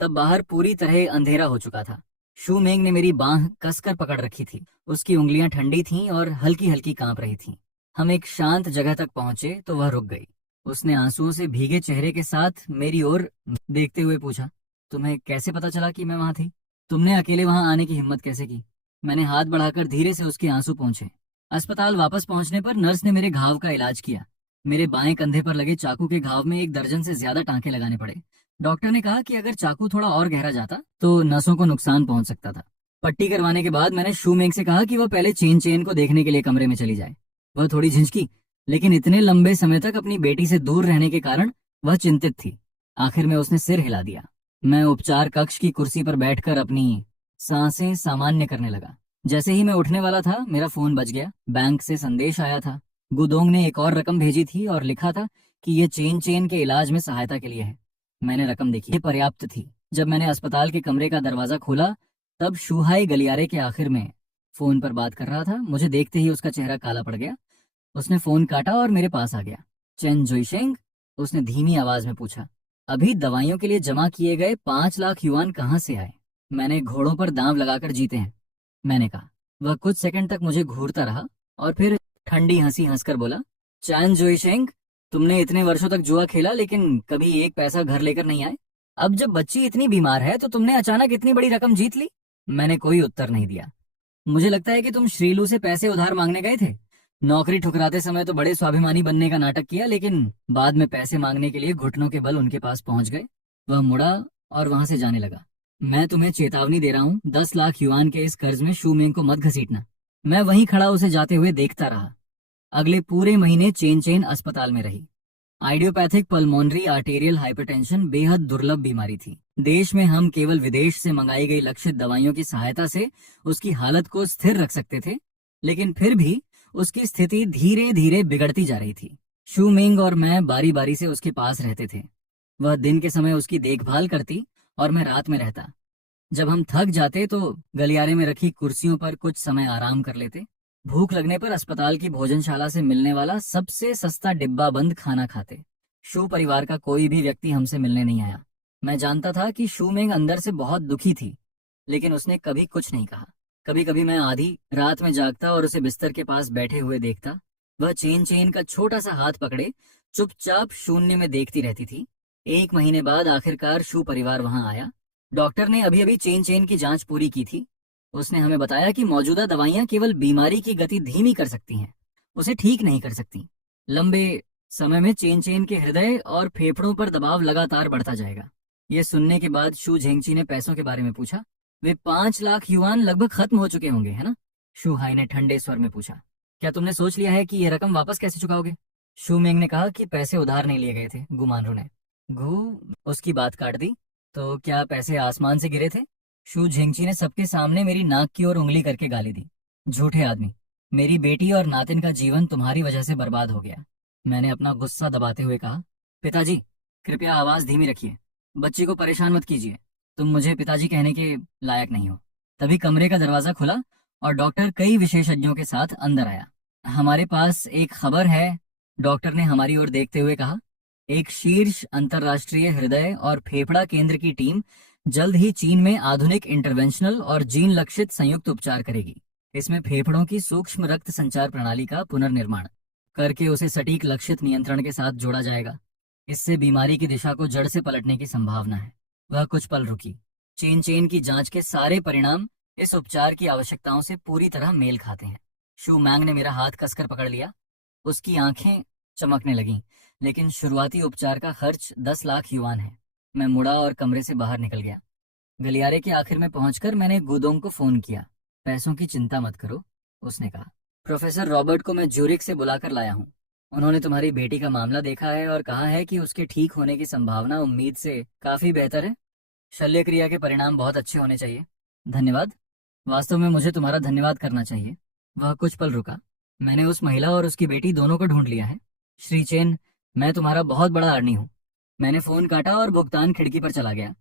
तब बाहर पूरी तरह अंधेरा हो चुका था। शू मेंग ने मेरी बांह कसकर पकड़ रखी थी। उसकी उंगलियां ठंडी थीं और हल्की हल्की कांप रही थीं। हम एक शांत जगह तक पहुंचे तो वह रुक गई। उसने आंसुओं से भीगे चेहरे के साथ मेरी ओर देखते हुए पूछा, तुम्हें कैसे पता चला कि मैं वहां थी? तुमने अकेले वहां आने की हिम्मत कैसे की? मैंने हाथ बढ़ाकर धीरे से उसके आंसू पोंछे। अस्पताल वापस पहुंचने पर नर्स ने मेरे घाव का इलाज किया। मेरे बाएं कंधे पर लगे चाकू के घाव में 1 दर्जन से ज्यादा टांके लगाने पड़े। डॉक्टर ने कहा कि अगर चाकू थोड़ा और गहरा जाता तो नसों को नुकसान पहुंच सकता था। पट्टी करवाने के बाद मैंने शूमेंग से कहा कि वह पहले चेन को देखने के लिए कमरे में चली जाए। वह थोड़ी झिझकी, लेकिन इतने लंबे समय तक अपनी बेटी से दूर रहने के कारण वह चिंतित थी। आखिर में उसने सिर हिला दिया। मैं उपचार कक्ष की कुर्सी पर बैठकर अपनी सांसें सामान्य करने लगा। जैसे ही मैं उठने वाला था मेरा फोन बज गया। बैंक से संदेश आया था। गुदोंग ने एक और रकम भेजी थी और लिखा था कि यह चेन के इलाज में सहायता के लिए है। मैंने रकम देखी, ये पर्याप्त थी। जब मैंने अस्पताल के कमरे का दरवाजा खोला तब शूहाई गलियारे के आखिर में फोन पर बात कर रहा था। मुझे देखते ही उसका चेहरा काला पड़ गया। उसने फोन काटा और मेरे पास आ गया। चेन जुइशेंग, उसने धीमी आवाज में पूछा, अभी दवाइयों के लिए जमा किए गए 5 लाख युआन कहाँ से आए? मैंने घोड़ों पर दांव लगाकर जीते हैं, मैंने कहा। वह कुछ सेकंड तक मुझे घूरता रहा और फिर ठंडी हंसी हंसकर बोला, चैन जुइशेंग, तुमने इतने वर्षों तक जुआ खेला लेकिन कभी एक पैसा घर लेकर नहीं आए। अब जब बच्ची इतनी बीमार है तो तुमने अचानक इतनी बड़ी रकम जीत ली। मैंने कोई उत्तर नहीं दिया। मुझे लगता है कि तुम श्रीलू से पैसे उधार मांगने गए थे। नौकरी ठुकराते समय तो बड़े स्वाभिमानी बनने का नाटक किया, लेकिन बाद में पैसे मांगने के लिए घुटनों के बल उनके पास पहुंच गए। वह मुड़ा और वहां से जाने लगा। मैं तुम्हें चेतावनी दे रहा हूँ, 10 लाख युआन के इस कर्ज में शूमेंग को मत घसीटना। मैं वहीं खड़ा उसे जाते हुए देखता रहा। अगले पूरे महीने चेन चेन अस्पताल में रही। आइडियोपैथिक पल्मोनरी आर्टेरियल हाइपरटेंशन बेहद दुर्लभ बीमारी थी। देश में हम केवल विदेश से मंगाई गई लक्षित दवाइयों की सहायता से उसकी हालत को स्थिर रख सकते थे, लेकिन फिर भी उसकी स्थिति धीरे धीरे बिगड़ती जा रही थी। शू मिंग और मैं बारी बारी से उसके पास रहते थे। वह दिन के समय उसकी देखभाल करती और मैं रात में रहता। जब हम थक जाते तो गलियारे में रखी कुर्सियों पर कुछ समय आराम कर लेते। भूख लगने पर अस्पताल की भोजनशाला से मिलने वाला सबसे सस्ता डिब्बा बंद खाना खाते। शू परिवार का कोई भी व्यक्ति हमसे मिलने नहीं आया। मैं जानता था कि शू मेंग अंदर से बहुत दुखी थी, लेकिन उसने कभी कुछ नहीं कहा। कभी कभी मैं आधी रात में जागता और उसे बिस्तर के पास बैठे हुए देखता। वह चेन चेन का छोटा सा हाथ पकड़े चुपचाप शून्य में देखती रहती थी। 1 महीने बाद आखिरकार शू परिवार वहां आया। डॉक्टर ने अभी अभी चेन चेन की जांच पूरी की थी। उसने हमें बताया कि मौजूदा दवाइयां केवल बीमारी की गति धीमी कर सकती हैं, उसे ठीक नहीं कर सकती। लंबे समय में चेन चेन के हृदय और फेफड़ों पर दबाव लगातार बढ़ता जाएगा। यह सुनने के बाद शू झेंगची ने पैसों के बारे में पूछा। वे 5 लाख युआन लगभग खत्म हो चुके होंगे, है ना? शू हाई ने ठंडे स्वर में पूछा। क्या तुमने सोच लिया है कि यह रकम वापस कैसे चुकाओगे? शू मेंग ने कहा कि पैसे उधार नहीं लिए गए थे, गुमानरू ने घू उसकी बात काट दी। तो क्या पैसे आसमान से गिरे थे? शू झिंगची ने सबके सामने मेरी नाक की ओर उंगली करके गाली दी। झूठे आदमी, मेरी बेटी और नातिन का जीवन तुम्हारी वजह से बर्बाद हो गया। मैंने अपना गुस्सा दबाते हुए कहा, पिताजी कृपया आवाज धीमी रखिए, बच्ची को परेशान मत कीजिए। तुम मुझे पिताजी कहने के लायक नहीं हो। तभी कमरे का दरवाजा खुला और डॉक्टर कई विशेषज्ञों के साथ अंदर आया। हमारे पास एक खबर है, डॉक्टर ने हमारी ओर देखते हुए कहा। एक शीर्ष अंतर्राष्ट्रीय हृदय और फेफड़ा केंद्र की टीम जल्द ही चीन में आधुनिक इंटरवेंशनल और जीन लक्षित संयुक्त उपचार करेगी। इसमें फेफड़ों की सूक्ष्म रक्त संचार प्रणाली का पुनर्निर्माण करके उसे सटीक लक्षित नियंत्रण के साथ जोड़ा जाएगा। इससे बीमारी की दिशा को जड़ से पलटने की संभावना है। वह कुछ पल रुकी। चेन चेन की जांच के सारे परिणाम इस उपचार की आवश्यकताओं से पूरी तरह मेल खाते हैं। शू मैंग ने मेरा हाथ कसकर पकड़ लिया। उसकी आंखें चमकने लगीं, लेकिन शुरुआती उपचार का खर्च 10 लाख युआन है। मैं मुड़ा और कमरे से बाहर निकल गया। गलियारे के आखिर में पहुंचकर मैंने गुदोंग को फोन किया। पैसों की चिंता मत करो, उसने कहा। प्रोफेसर रॉबर्ट को मैं ज्यूरिख से बुलाकर लाया हूँ। उन्होंने तुम्हारी बेटी का मामला देखा है और कहा है कि उसके ठीक होने की संभावना उम्मीद से काफी बेहतर है। शल्य क्रिया के परिणाम बहुत अच्छे होने चाहिए। धन्यवाद। वास्तव में मुझे तुम्हारा धन्यवाद करना चाहिए। वह कुछ पल रुका। मैंने उस महिला और उसकी बेटी दोनों को ढूंढ लिया है। श्री चेन, मैं तुम्हारा बहुत बड़ा आदमी हूँ। मैंने फोन काटा और भुगतान खिड़की पर चला गया।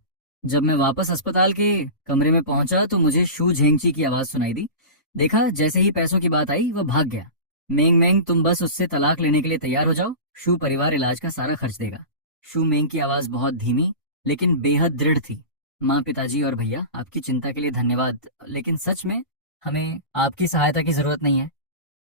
जब मैं वापस अस्पताल के कमरे में पहुंचा तो मुझे शू झेंगची की आवाज सुनाई दी। देखा, जैसे ही पैसों की बात आई वह भाग गया। मेंग मेंग, तुम बस उससे तलाक लेने के लिए तैयार हो जाओ। शू परिवार इलाज का सारा खर्च देगा। शू मेंग की आवाज बहुत धीमी लेकिन बेहद दृढ़ थी। माँ, पिताजी और भैया, आपकी चिंता के लिए धन्यवाद, लेकिन सच में हमें आपकी सहायता की जरूरत नहीं है।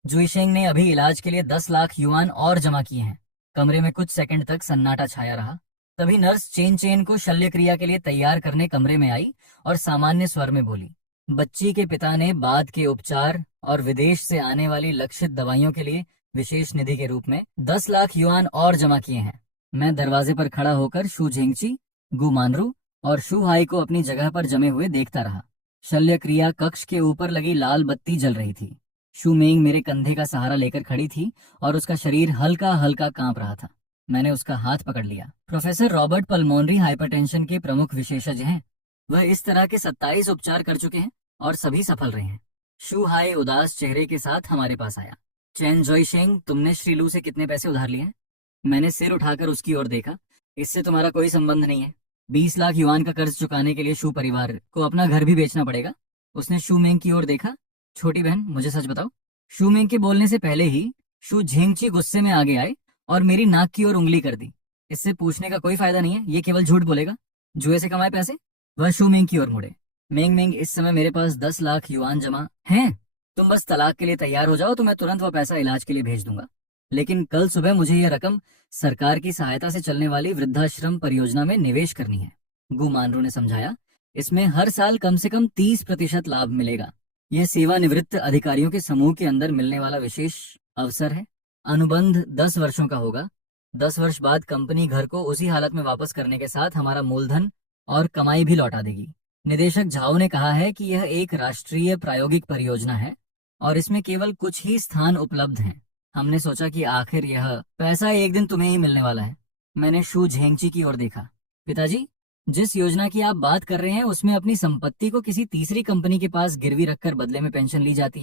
जुईशेंग ने अभी इलाज के लिए 10 लाख युआन और जमा किए हैं। कमरे में कुछ सेकंड तक सन्नाटा छाया रहा। तभी नर्स चेन चेन को शल्य क्रिया के लिए तैयार करने कमरे में आई और सामान्य स्वर में बोली, बच्ची के पिता ने बाद के उपचार और विदेश से आने वाली लक्षित दवाइयों के लिए विशेष निधि के रूप में 10 लाख युआन और जमा किए हैं। मैं दरवाजे पर खड़ा होकर शू झेंगची, गु मानरू और शू हाई को अपनी जगह पर जमे हुए देखता रहा। शल्य क्रिया कक्ष के ऊपर लगी लाल बत्ती जल रही थी। शू मेंग मेरे कंधे का सहारा लेकर खड़ी थी और उसका शरीर हल्का हल्का कांप रहा था। मैंने उसका हाथ पकड़ लिया। प्रोफेसर रॉबर्ट पल्मोनरी हाइपरटेंशन के प्रमुख विशेषज्ञ हैं। वह इस तरह के 27 उपचार कर चुके हैं और सभी सफल रहे हैं। शू हाई उदास चेहरे के साथ हमारे पास आया। चैन जोईशेंग, तुमने श्रीलू से कितने पैसे उधार लिए हैं? मैंने सिर उठाकर उसकी ओर देखा। इससे तुम्हारा कोई संबंध नहीं है। 20 लाख युआन का कर्ज चुकाने के लिए शू परिवार को अपना घर भी बेचना पड़ेगा। उसने शू मेंग की ओर देखा। छोटी बहन, मुझे सच बताओ। शू मेंग के बोलने से पहले ही शू झेंगची गुस्से में आगे आए और मेरी नाक की ओर उंगली कर दी। इससे पूछने का कोई फायदा नहीं है, ये केवल झूठ बोलेगा। जुए से कमाए पैसे। वह शू मेंग की ओर मुड़े। मेंग मेंग, इस समय मेरे पास 10 लाख युआन जमा हैं। तुम बस तलाक के लिए तैयार हो जाओ तो मैं तुरंत वह पैसा इलाज के लिए भेज दूंगा। लेकिन कल सुबह मुझे यह रकम सरकार की सहायता से चलने वाली वृद्धाश्रम परियोजना में निवेश करनी है, गु मानरू ने समझाया। इसमें हर साल कम से कम 30% लाभ मिलेगा। यह सेवानिवृत्त अधिकारियों के समूह के अंदर मिलने वाला विशेष अवसर है। अनुबंध 10 वर्षों का होगा। 10 वर्ष बाद कंपनी घर को उसी हालत में वापस करने के साथ हमारा मूलधन और कमाई भी लौटा देगी। निदेशक झाओ ने कहा है कि यह एक राष्ट्रीय प्रायोगिक परियोजना है और इसमें केवल कुछ ही स्थान उपलब्ध हैं। हमने सोचा कि आखिर यह पैसा एक दिन तुम्हें ही मिलने वाला है। मैंने शू झेंगची की ओर देखा। पिताजी, जिस योजना की आप बात कर रहे हैं उसमें अपनी संपत्ति को किसी तीसरी कंपनी के पास गिरवी रखकर बदले में पेंशन ली जाती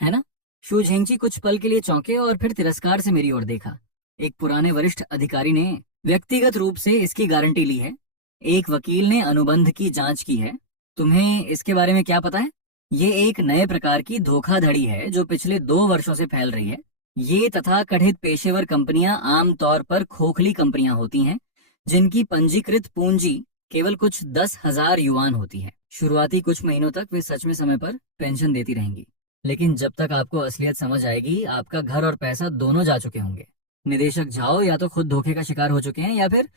है ना? शू झेंगची कुछ पल के लिए चौंके और फिर तिरस्कार से मेरी ओर देखा। एक पुराने वरिष्ठ अधिकारी ने व्यक्तिगत रूप से इसकी गारंटी ली है। एक वकील ने अनुबंध की जांच की है। तुम्हें इसके बारे में क्या पता है? ये एक नए प्रकार की धोखाधड़ी है जो पिछले 2 वर्षों से फैल रही है। ये तथाकथित पेशेवर कंपनियां आमतौर पर खोखली कंपनियां होती हैं जिनकी पंजीकृत पूंजी केवल कुछ 10,000 युआन होती है। शुरुआती कुछ महीनों तक वे सच में समय पर पेंशन देती रहेंगी, लेकिन जब तक आपको असलियत समझ आएगी आपका घर और पैसा दोनों जा चुके होंगे। निदेशक झाओ या तो खुद धोखे का शिकार हो चुके हैं या फिर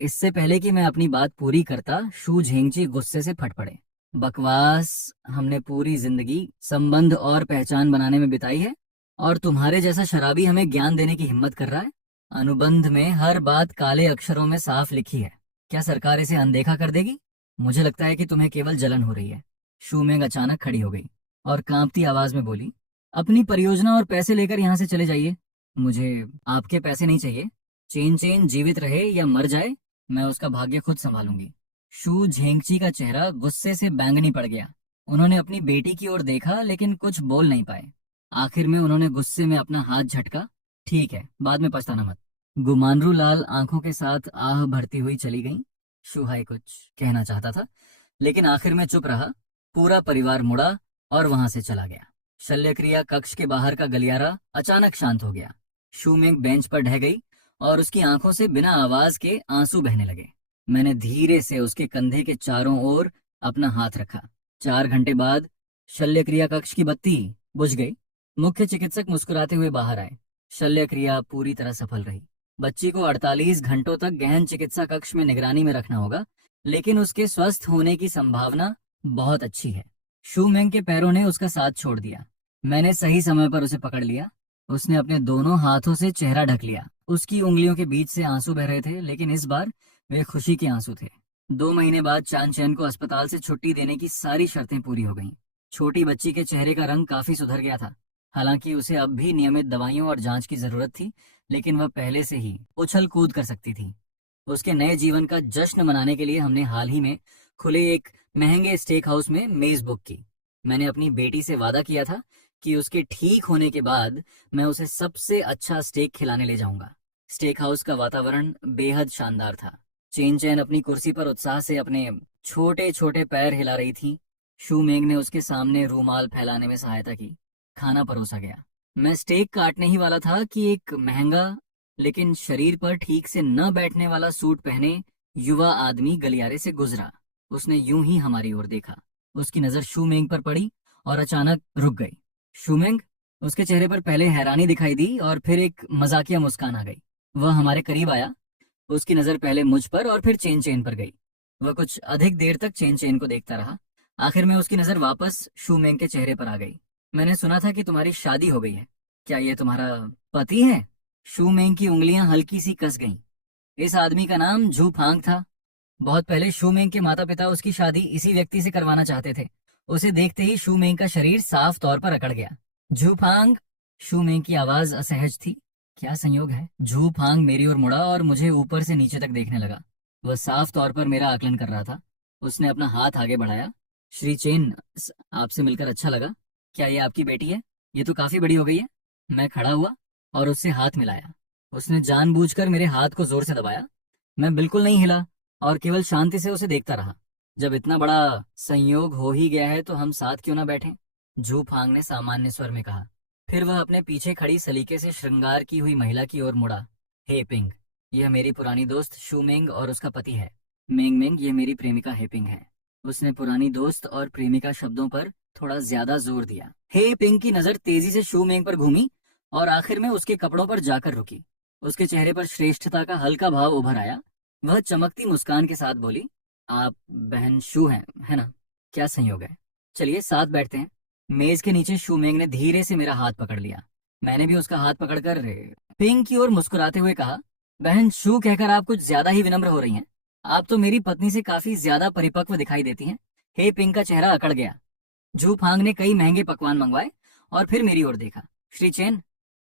इससे पहले कि मैं अपनी बात पूरी करता शू झेंगची गुस्से से फट पड़े। बकवास, हमने पूरी जिंदगी संबंध और पहचान बनाने में बिताई है और तुम्हारे जैसा शराबी हमें ज्ञान देने की हिम्मत कर रहा है। अनुबंध में हर बात काले अक्षरों में साफ लिखी है। क्या सरकार इसे अनदेखा कर देगी? मुझे लगता है कि तुम्हें केवल जलन हो रही है। शूमेंग अचानक खड़ी हो गई और कांपती आवाज में बोली, अपनी परियोजना और पैसे लेकर यहाँ से चले जाइए। मुझे आपके पैसे नहीं चाहिए। चेन चेन जीवित रहे या मर जाए, मैं उसका भाग्य खुद संभालूंगी। शू झेंगची का चेहरा गुस्से से बैंगनी पड़ गया। उन्होंने अपनी बेटी की ओर देखा लेकिन कुछ बोल नहीं पाए। आखिर में उन्होंने गुस्से में अपना हाथ झटका। ठीक है, बाद में पछताना मत। गुमानरू लाल आंखों के साथ आह भरती हुई चली गईं। शुहाई कुछ कहना चाहता था लेकिन आखिर में चुप रहा। पूरा परिवार मुड़ा और वहां से चला गया। शल्यक्रिया कक्ष के बाहर का गलियारा अचानक शांत हो गया। शूमेंग बेंच पर ढह गई और उसकी आंखों से बिना आवाज के आंसू बहने लगे। मैंने धीरे से उसके कंधे के चारों ओर अपना हाथ रखा। 4 घंटे बाद शल्यक्रिया कक्ष की बत्ती बुझ गई। मुख्य चिकित्सक मुस्कुराते हुए बाहर आए। शल्यक्रिया पूरी तरह सफल रही। बच्ची को 48 घंटों तक गहन चिकित्सा कक्ष में निगरानी में रखना होगा, लेकिन उसके स्वस्थ होने की संभावना बहुत अच्छी है। शूमेंग के पैरों ने उसका साथ छोड़ दिया। मैंने सही समय पर उसे पकड़ लिया। उसने अपने दोनों हाथों से चेहरा ढक लिया। उसकी उंगलियों के बीच से आंसू बह रहे थे, लेकिन इस बार वे खुशी के आंसू थे। 2 महीने बाद चानचैन को अस्पताल से छुट्टी देने की सारी शर्तें पूरी हो गईं। छोटी बच्ची के चेहरे का रंग काफी सुधर गया था। हालांकि उसे अब भी नियमित दवाइयों और जांच की जरूरत थी, लेकिन वह पहले से ही उछल कूद कर सकती थी। उसके नए जीवन का जश्न मनाने के लिए हमने हाल ही में खुले एक महंगे स्टेक हाउस में मेज बुक की। मैंने अपनी बेटी से वादा किया था कि उसके ठीक होने के बाद मैं उसे सबसे अच्छा स्टेक खिलाने ले जाऊंगा। स्टेक हाउस का वातावरण बेहद शानदार था। चेन चैन अपनी कुर्सी पर उत्साह से अपने छोटे छोटे पैर हिला रही थी। शूमेंग ने उसके सामने रूमाल फैलाने में सहायता की। खाना परोसा गया। मैं स्टेक काटने ही वाला था कि एक महंगा लेकिन शरीर पर ठीक से न बैठने वाला सूट पहने युवा आदमी गलियारे से गुजरा। उसने यूं ही हमारी ओर देखा। उसकी नजर शूमेंग पर पड़ी और अचानक रुक गई। शूमेंग, उसके चेहरे पर पहले हैरानी दिखाई दी और फिर एक मजाकिया मुस्कान आ गई। वह हमारे करीब आया। उसकी नजर पहले मुझ पर और फिर चेन चेन पर गई। वह कुछ अधिक देर तक चेन चेन को देखता रहा। आखिर में उसकी नजर वापस शूमेंग के चेहरे पर आ गई। मैंने सुना था कि तुम्हारी शादी हो गई है, क्या ये तुम्हारा पति है? शूमेंग की उंगलियां हल्की सी कस गईं। इस आदमी का नाम झू फांग था। बहुत पहले शूमेंग के माता पिता उसकी शादी इसी व्यक्ति से करवाना चाहते थे। उसे देखते ही शूमेंग का शरीर साफ तौर पर अकड़ गया। झू फांग, शूमेंग की आवाज असहज थी। क्या संयोग है? झू फांग मेरी ओर मुड़ा और मुझे ऊपर से नीचे तक देखने लगा। वह साफ तौर पर मेरा आकलन कर रहा था। उसने अपना हाथ आगे बढ़ाया। श्री चेन, आपसे मिलकर अच्छा लगा। क्या ये आपकी बेटी है? ये तो काफी बड़ी हो गई है। मैं खड़ा हुआ और उससे हाथ मिलाया। उसने जानबूझकर मेरे हाथ को जोर से दबाया। मैं बिल्कुल नहीं हिला और केवल शांति से उसे देखता रहा। जब इतना बड़ा संयोग हो ही गया है तो हम साथ क्यों ना बैठें? झू फांग ने सामान्य स्वर में कहा। फिर वह अपने पीछे खड़ी सलीके से श्रृंगार की हुई महिला की ओर मुड़ा। हे पिंग, यह मेरी पुरानी दोस्त शूमेंग और उसका पति है। मेंग मेंग, ये मेरी प्रेमिका हेपिंग है। उसने पुरानी दोस्त और प्रेमिका शब्दों पर थोड़ा ज्यादा जोर दिया। हे पिंग की नजर तेजी से शूमेंग पर घूमी और आखिर में उसके कपड़ों पर जाकर रुकी। उसके चेहरे पर श्रेष्ठता का हल्का भाव उभर आया। वह चमकती मुस्कान के साथ बोली, आप बहन शू हैं, है ना? क्या संयोग है। चलिए साथ बैठते हैं। मेज के नीचे शूमेंग ने धीरे से मेरा हाथ पकड़ लिया। मैंने भी उसका हाथ पकड़कर पिंग की ओर मुस्कुराते हुए कहा, बहन शू कहकर आप कुछ ज्यादा ही विनम्र हो रही हैं। आप तो मेरी पत्नी से काफी ज्यादा परिपक्व दिखाई देती हैं। हे पिंग का चेहरा अकड़ गया। जू फांग ने कई महंगे पकवान मंगवाए और फिर मेरी ओर देखा। श्री चेन,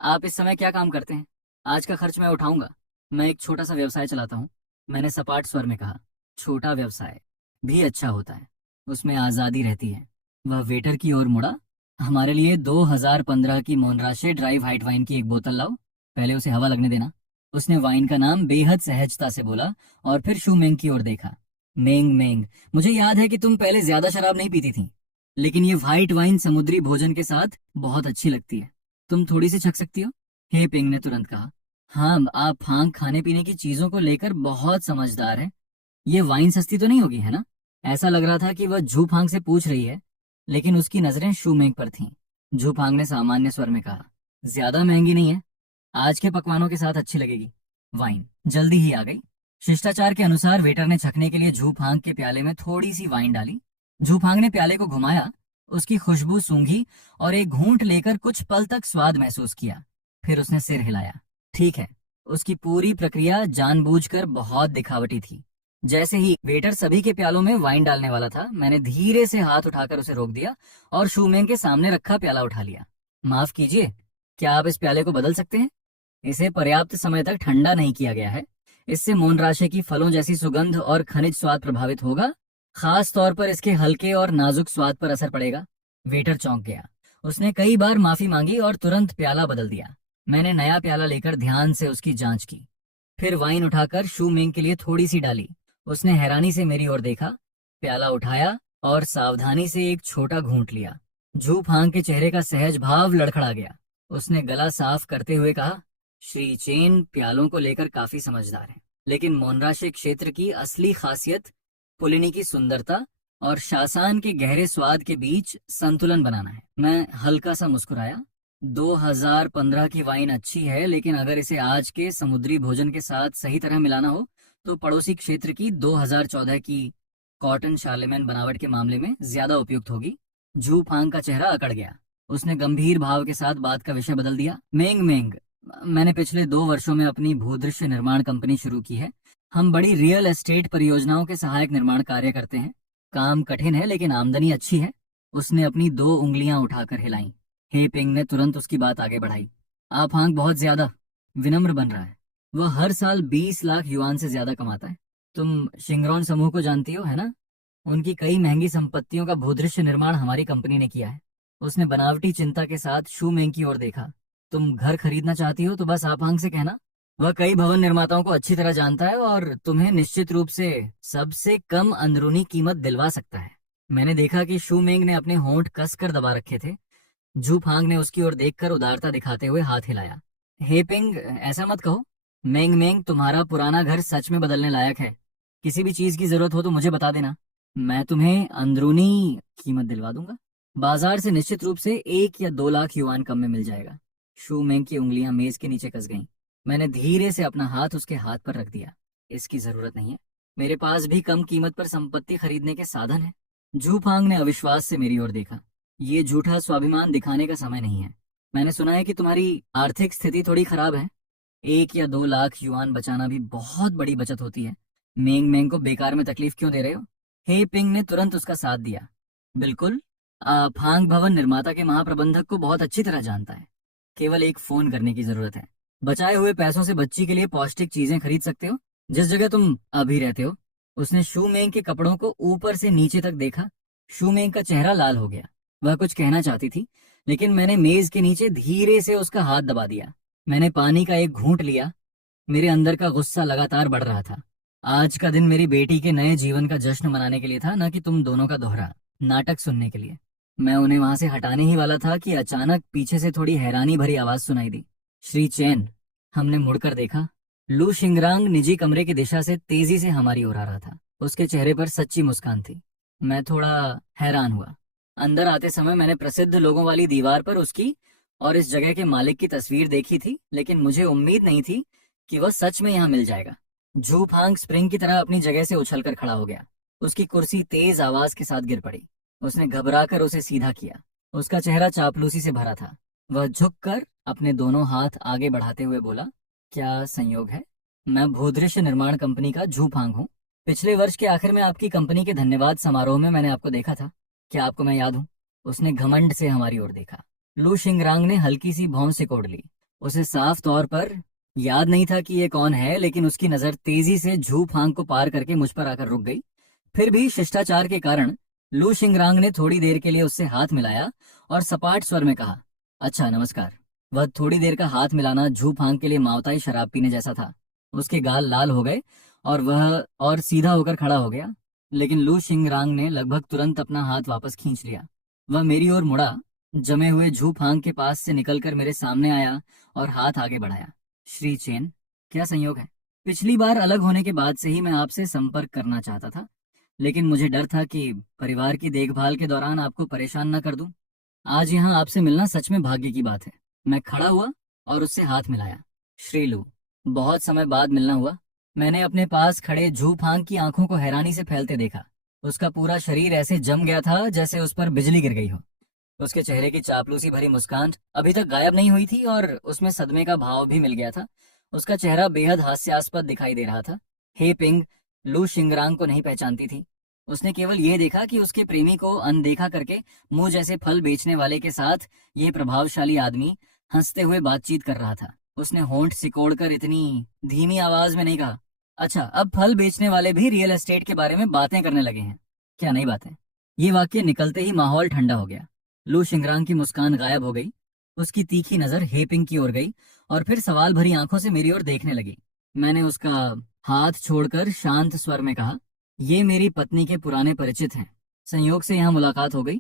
आप इस समय क्या काम करते हैं? आज का खर्च मैं उठाऊंगा। मैं एक छोटा सा व्यवसाय चलाता हूँ, मैंने सपाट स्वर में कहा। छोटा व्यवसाय भी अच्छा होता है, उसमें आजादी रहती है। वह वेटर की ओर मुड़ा। हमारे लिए 2015 की मोनराशे ड्राई व्हाइट वाइन की एक बोतल लाओ। पहले उसे हवा लगने देना। उसने वाइन का नाम बेहद सहजता से बोला और फिर शू मेंग की ओर देखा। मेंग मेंग, मुझे याद है कि तुम पहले ज्यादा शराब नहीं पीती थी, लेकिन ये व्हाइट वाइन समुद्री भोजन के साथ बहुत अच्छी लगती है। तुम थोड़ी सी छक सकती हो? हे पिंग ने तुरंत कहा। हाँ, आप फांग खाने पीने की चीजों को लेकर बहुत समझदार है। ये वाइन सस्ती तो नहीं होगी, है ना? ऐसा लग रहा था कि वह जू फांग से पूछ रही है, लेकिन उसकी नजरें शूमेंग पर थीं। जू फांग ने सामान्य स्वर में कहा, ज्यादा महंगी नहीं है, आज के पकवानों के साथ अच्छी लगेगी। वाइन जल्दी ही आ गई। शिष्टाचार के अनुसार वेटर ने छकने के लिए जू फांग के प्याले में थोड़ी सी वाइन डाली। जू फांग ने प्याले को घुमाया, उसकी खुशबू सूंघी और एक घूंट लेकर कुछ पल तक स्वाद महसूस किया। फिर उसने सिर हिलाया। ठीक है। उसकी पूरी प्रक्रिया जानबूझकर बहुत दिखावटी थी। जैसे ही वेटर सभी के प्यालों में वाइन डालने वाला था, मैंने धीरे से हाथ उठाकर उसे रोक दिया और शूमेंग के सामने रखा प्याला उठा लिया। माफ कीजिए, क्या आप इस प्याले को बदल सकते हैं? इसे पर्याप्त समय तक ठंडा नहीं किया गया है। इससे मोनराशे की फलों जैसी सुगंध और खनिज स्वाद प्रभावित होगा। खास तौर पर इसके हल्के और नाजुक स्वाद पर असर पड़ेगा। वेटर चौंक गया। उसने कई बार माफी मांगी और तुरंत प्याला बदल दिया। मैंने नया प्याला लेकर ध्यान से उसकी जांच की, फिर वाइन उठाकर शू मेंग के लिए थोड़ी सी डाली। उसने हैरानी से मेरी ओर देखा, प्याला उठाया और सावधानी से एक छोटा घूंट लिया। जू फांग के चेहरे का सहज भाव लड़खड़ा गया। उसने गला साफ करते हुए कहा, श्री चेन प्यालों को लेकर काफी समझदार है, लेकिन मोनराशे क्षेत्र की असली खासियत पुलिनी की सुंदरता और शासान के गहरे स्वाद के बीच संतुलन बनाना है। मैं हल्का सा मुस्कुराया। 2015 की वाइन अच्छी है, लेकिन अगर इसे आज के समुद्री भोजन के साथ सही तरह मिलाना हो तो पड़ोसी क्षेत्र की 2014 की कॉटन शार्लेमेन बनावट के मामले में ज्यादा उपयुक्त होगी। जू फांग का चेहरा अकड़ गया। उसने गंभीर भाव के साथ बात का विषय बदल दिया। मेंग मेंग, मैंने पिछले 2 वर्षों में अपनी भूदृश्य निर्माण कंपनी शुरू की है। हम बड़ी रियल एस्टेट परियोजनाओं के सहायक निर्माण कार्य करते हैं। काम कठिन है, लेकिन आमदनी अच्छी है। उसने अपनी 2 उंगलियां उठाकर हिलाई। हे पिंग ने तुरंत उसकी बात आगे बढ़ाई। आप हांग बहुत ज्यादा विनम्र बन रहा है। वह हर साल 20 लाख युआन से ज्यादा कमाता है। तुम शिंगरॉन समूह को जानती हो, है ना? उनकी कई महंगी संपत्तियों का भूदृश्य निर्माण हमारी कंपनी ने किया है। उसने बनावटी चिंता के साथ शू मेंग की ओर देखा। तुम घर खरीदना चाहती हो तो बस आप हांग से कहना। वह कई भवन निर्माताओं को अच्छी तरह जानता है और तुम्हें निश्चित रूप से सबसे कम अंदरूनी कीमत दिलवा सकता है। मैंने देखा कि शू मेंग ने अपने होंठ कसकर दबा रखे थे। जू फांग ने उसकी ओर देखकर उदारता दिखाते हुए हाथ हिलाया। हे पिंग, ऐसा मत कहो। मेंग मेंग, तुम्हारा पुराना घर सच में बदलने लायक है। किसी भी चीज की जरूरत हो तो मुझे बता देना, मैं तुम्हें अंदरूनी कीमत दिलवा दूंगा। बाजार से निश्चित रूप से 1 या 2 लाख युआन कम में मिल जाएगा। शू मेंग की उंगलियां मेज के नीचे कस गईं। मैंने धीरे से अपना हाथ उसके हाथ पर रख दिया। इसकी जरूरत नहीं है, मेरे पास भी कम कीमत पर संपत्ति खरीदने के साधन है। जू फांग ने अविश्वास से मेरी ओर देखा। ये झूठा स्वाभिमान दिखाने का समय नहीं है। मैंने सुना है कि तुम्हारी आर्थिक स्थिति थोड़ी खराब है। 1 या 2 लाख युआन बचाना भी बहुत बड़ी बचत होती है। मेंग मेंग को बेकार में तकलीफ क्यों दे रहे हो? हे पिंग ने तुरंत उसका साथ दिया। बिल्कुल, फांग भवन निर्माता के महाप्रबंधक को बहुत अच्छी तरह जानता है। केवल एक फोन करने की जरूरत है। बचाए हुए पैसों से बच्ची के लिए पौष्टिक चीजें खरीद सकते हो, जिस जगह तुम अभी रहते हो। उसने शू मेंग के कपड़ों को ऊपर से नीचे तक देखा। शू मेंग का चेहरा लाल हो गया। वह कुछ कहना चाहती थी, लेकिन मैंने मेज के नीचे धीरे से उसका हाथ दबा दिया। मैंने पानी का एक घूंट लिया। मेरे अंदर का गुस्सा लगातार बढ़ रहा था। आज का दिन मेरी बेटी के नए जीवन का जश्न मनाने के लिए था, न कि तुम दोनों का दोहरा नाटक सुनने के लिए। मैं उन्हें वहां से हटाने ही वाला था कि अचानक पीछे से थोड़ी हैरानी भरी आवाज सुनाई दी। श्री चैन। हमने मुड़कर देखा। लू शिंगरांग निजी कमरे की दिशा से तेजी से हमारी ओर आ रहा था। उसके चेहरे पर सच्ची मुस्कान थी। मैं थोड़ा हैरान हुआ। अंदर आते समय मैंने प्रसिद्ध लोगों वाली दीवार पर उसकी और इस जगह के मालिक की तस्वीर देखी थी, लेकिन मुझे उम्मीद नहीं थी कि वह सच में यहाँ मिल जाएगा। जू फांग स्प्रिंग की तरह अपनी जगह से उछलकर खड़ा हो गया। उसकी कुर्सी तेज आवाज के साथ गिर पड़ी। उसने घबराकर उसे सीधा किया। उसका चेहरा चापलूसी से भरा था। वह झुककर अपने दोनों हाथ आगे बढ़ाते हुए बोला, क्या संयोग है? मैं भूदृश्य निर्माण कंपनी का झू फांग हूँ। पिछले वर्ष के आखिर में आपकी कंपनी के धन्यवाद समारोह में मैंने आपको देखा था। क्या आपको मैं याद हूँ? उसने घमंड से हमारी ओर देखा। लू शिंगरांग ने हल्की सी भौं सिकोड़ ली। उसे साफ तौर पर याद नहीं था कि ये कौन है, लेकिन उसकी नजर तेजी से झू फांग को पार करके मुझ पर आकर रुक गई। फिर भी शिष्टाचार के कारण लू शिंगरांग ने थोड़ी देर के लिए उससे हाथ मिलाया और सपाट स्वर में कहा, अच्छा नमस्कार। वह थोड़ी देर का हाथ मिलाना झू फांग के लिए मावताई शराब पीने जैसा था। उसके गाल लाल हो गए और वह और सीधा होकर खड़ा हो गया, लेकिन लू शिंगरांग ने लगभग तुरंत अपना हाथ वापस खींच लिया। वह मेरी ओर मुड़ा, जमे हुए झू फांग के पास से निकलकर मेरे सामने आया और हाथ आगे बढ़ाया। श्री चेन, क्या संयोग है? पिछली बार अलग होने के बाद से ही मैं आपसे संपर्क करना चाहता था, लेकिन मुझे डर था कि परिवार की देखभाल के दौरान आपको परेशान न कर दूं। आज यहाँ आपसे मिलना सच में भाग्य की बात है। मैं खड़ा हुआ और उससे हाथ मिलाया। श्रीलू, बहुत समय बाद मिलना हुआ। मैंने अपने पास खड़े झू फांग की आंखों को हैरानी से फैलते देखा। उसका पूरा शरीर ऐसे जम गया था जैसे उस पर बिजली गिर गई हो। उसके चेहरे की चापलूसी भरी मुस्कान अभी तक गायब नहीं हुई थी और उसमें सदमे का भाव भी मिल गया था। उसका चेहरा बेहद हास्यास्पद दिखाई दे रहा था। हे पिंग लू शिंगरांग को नहीं पहचानती थी। उसने केवल यह देखा कि उसके प्रेमी को अनदेखा करके मुंह जैसे फल बेचने वाले के साथ ये प्रभावशाली आदमी हंसते हुए बातचीत कर रहा था। उसने होंठ सिकोड़कर इतनी धीमी आवाज में नहीं कहा, अच्छा अब फल बेचने वाले भी रियल एस्टेट के बारे में बातें करने लगे हैं। क्या नई बात है? ये वाक्य निकलते ही माहौल ठंडा हो गया। लू शिंगरांग की मुस्कान गायब हो गई। उसकी तीखी नजर हेपिंग की ओर गई और फिर सवाल भरी आंखों से मेरी ओर देखने लगी। मैंने उसका हाथ छोड़कर शांत स्वर में कहा, ये मेरी पत्नी के पुराने परिचित हैं। संयोग से यहाँ मुलाकात हो गई।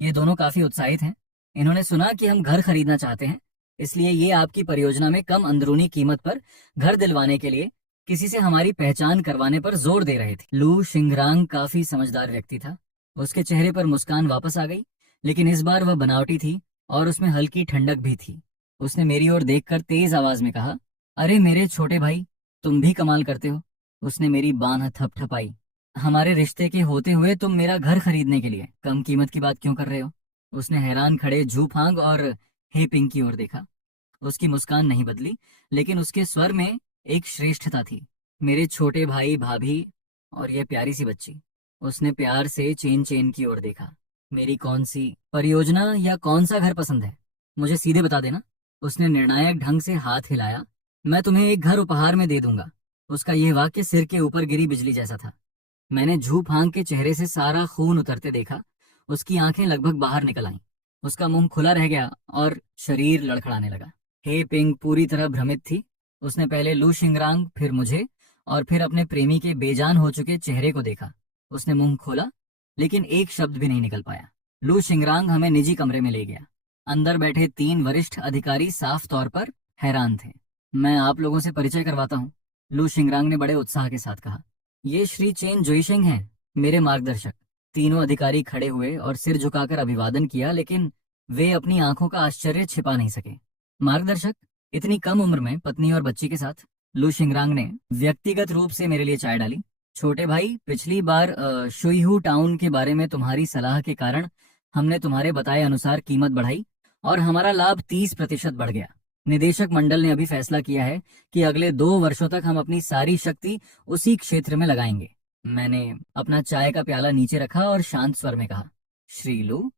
ये दोनों काफी उत्साहित हैं। इन्होंने सुना कि हम घर खरीदना चाहते हैं, इसलिए ये आपकी परियोजना में कम अंदरूनी कीमत पर घर दिलवाने के लिए किसी से हमारी पहचान करवाने पर जोर दे रहे थे। लू शिंगरांग काफी समझदार व्यक्ति था। उसके चेहरे पर मुस्कान वापस आ गई, लेकिन इस बार वह बनावटी थी और उसमें हल्की ठंडक भी थी। उसने मेरी ओर देखकर तेज आवाज में कहा, अरे मेरे छोटे भाई, तुम भी कमाल करते हो। उसने मेरी बांह थपथपाई। हमारे रिश्ते के होते हुए तुम मेरा घर खरीदने के लिए कम कीमत की बात क्यों कर रहे हो? उसने हैरान खड़े झू फांग और हे पिंग की ओर देखा। उसकी मुस्कान नहीं बदली, लेकिन उसके स्वर में एक श्रेष्ठता थी। मेरे छोटे भाई भाभी और यह प्यारी सी बच्ची। उसने प्यार से चेन चेन की ओर देखा। मेरी कौन सी परियोजना या कौन सा घर पसंद है, मुझे सीधे बता देना। उसने निर्णायक ढंग से हाथ हिलाया। मैं तुम्हें एक घर उपहार में दे दूंगा। उसका यह वाक्य सिर के ऊपर गिरी बिजली जैसा था। मैंने झू फांग के चेहरे से सारा खून उतरते देखा। उसकी आंखें लगभग बाहर निकल आईं। उसका मुंह खुला रह गया और शरीर लड़खड़ाने लगा। हे पिंग पूरी तरह भ्रमित थी। उसने पहले लू शिंगरांग, फिर मुझे और फिर अपने प्रेमी के बेजान हो चुके चेहरे को देखा। उसने मुंह खोला, लेकिन एक शब्द भी नहीं निकल पाया। लू शिंगरांग हमें निजी कमरे में ले गया। अंदर बैठे 3 वरिष्ठ अधिकारी साफ तौर पर हैरान थे। मैं आप लोगों से परिचय करवाता हूँ, लू शिंगरांग ने बड़े उत्साह के साथ कहा। ये श्री चेन जोइशेंग हैं, मेरे मार्गदर्शक। तीनों अधिकारी खड़े हुए और सिर झुकाकर अभिवादन किया, लेकिन वे अपनी आंखों का आश्चर्य छिपा नहीं सके। मार्गदर्शक, इतनी कम उम्र में पत्नी और बच्ची के साथ? लू शिंगरांग ने व्यक्तिगत रूप से मेरे लिए चाय डाली। छोटे भाई, पिछली बार शुईहू टाउन के बारे में तुम्हारी सलाह के कारण हमने तुम्हारे बताए अनुसार कीमत बढ़ाई और हमारा लाभ 30% बढ़ गया। निदेशक मंडल ने अभी फैसला किया है कि अगले 2 वर्षों तक हम अपनी सारी शक्ति उसी क्षेत्र में लगाएंगे। मैंने अपना चाय का प्याला नीचे रखा और शांत स्वर में कहा, श्रीलू,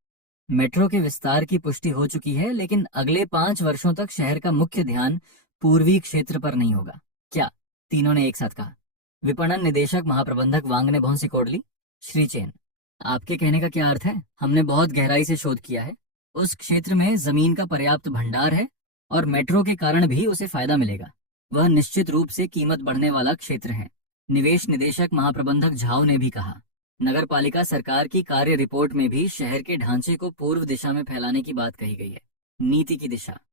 मेट्रो के विस्तार की पुष्टि हो चुकी है, लेकिन अगले 5 वर्षों तक शहर का मुख्य ध्यान पूर्वी क्षेत्र पर नहीं होगा। क्या? तीनों ने एक साथ कहा। विपणन निदेशक महाप्रबंधक वांग ने भौं सिकोड़ ली। श्री चेन, आपके कहने का क्या अर्थ है? हमने बहुत गहराई से शोध किया है। उस क्षेत्र में जमीन का पर्याप्त भंडार है और मेट्रो के कारण भी उसे फायदा मिलेगा। वह निश्चित रूप से कीमत बढ़ने वाला क्षेत्र है, निवेश निदेशक महाप्रबंधक झाओ ने भी कहा। नगरपालिका सरकार की कार्य रिपोर्ट में भी शहर के ढांचे को पूर्व दिशा में फैलाने की बात कही गई है। नीति की दिशा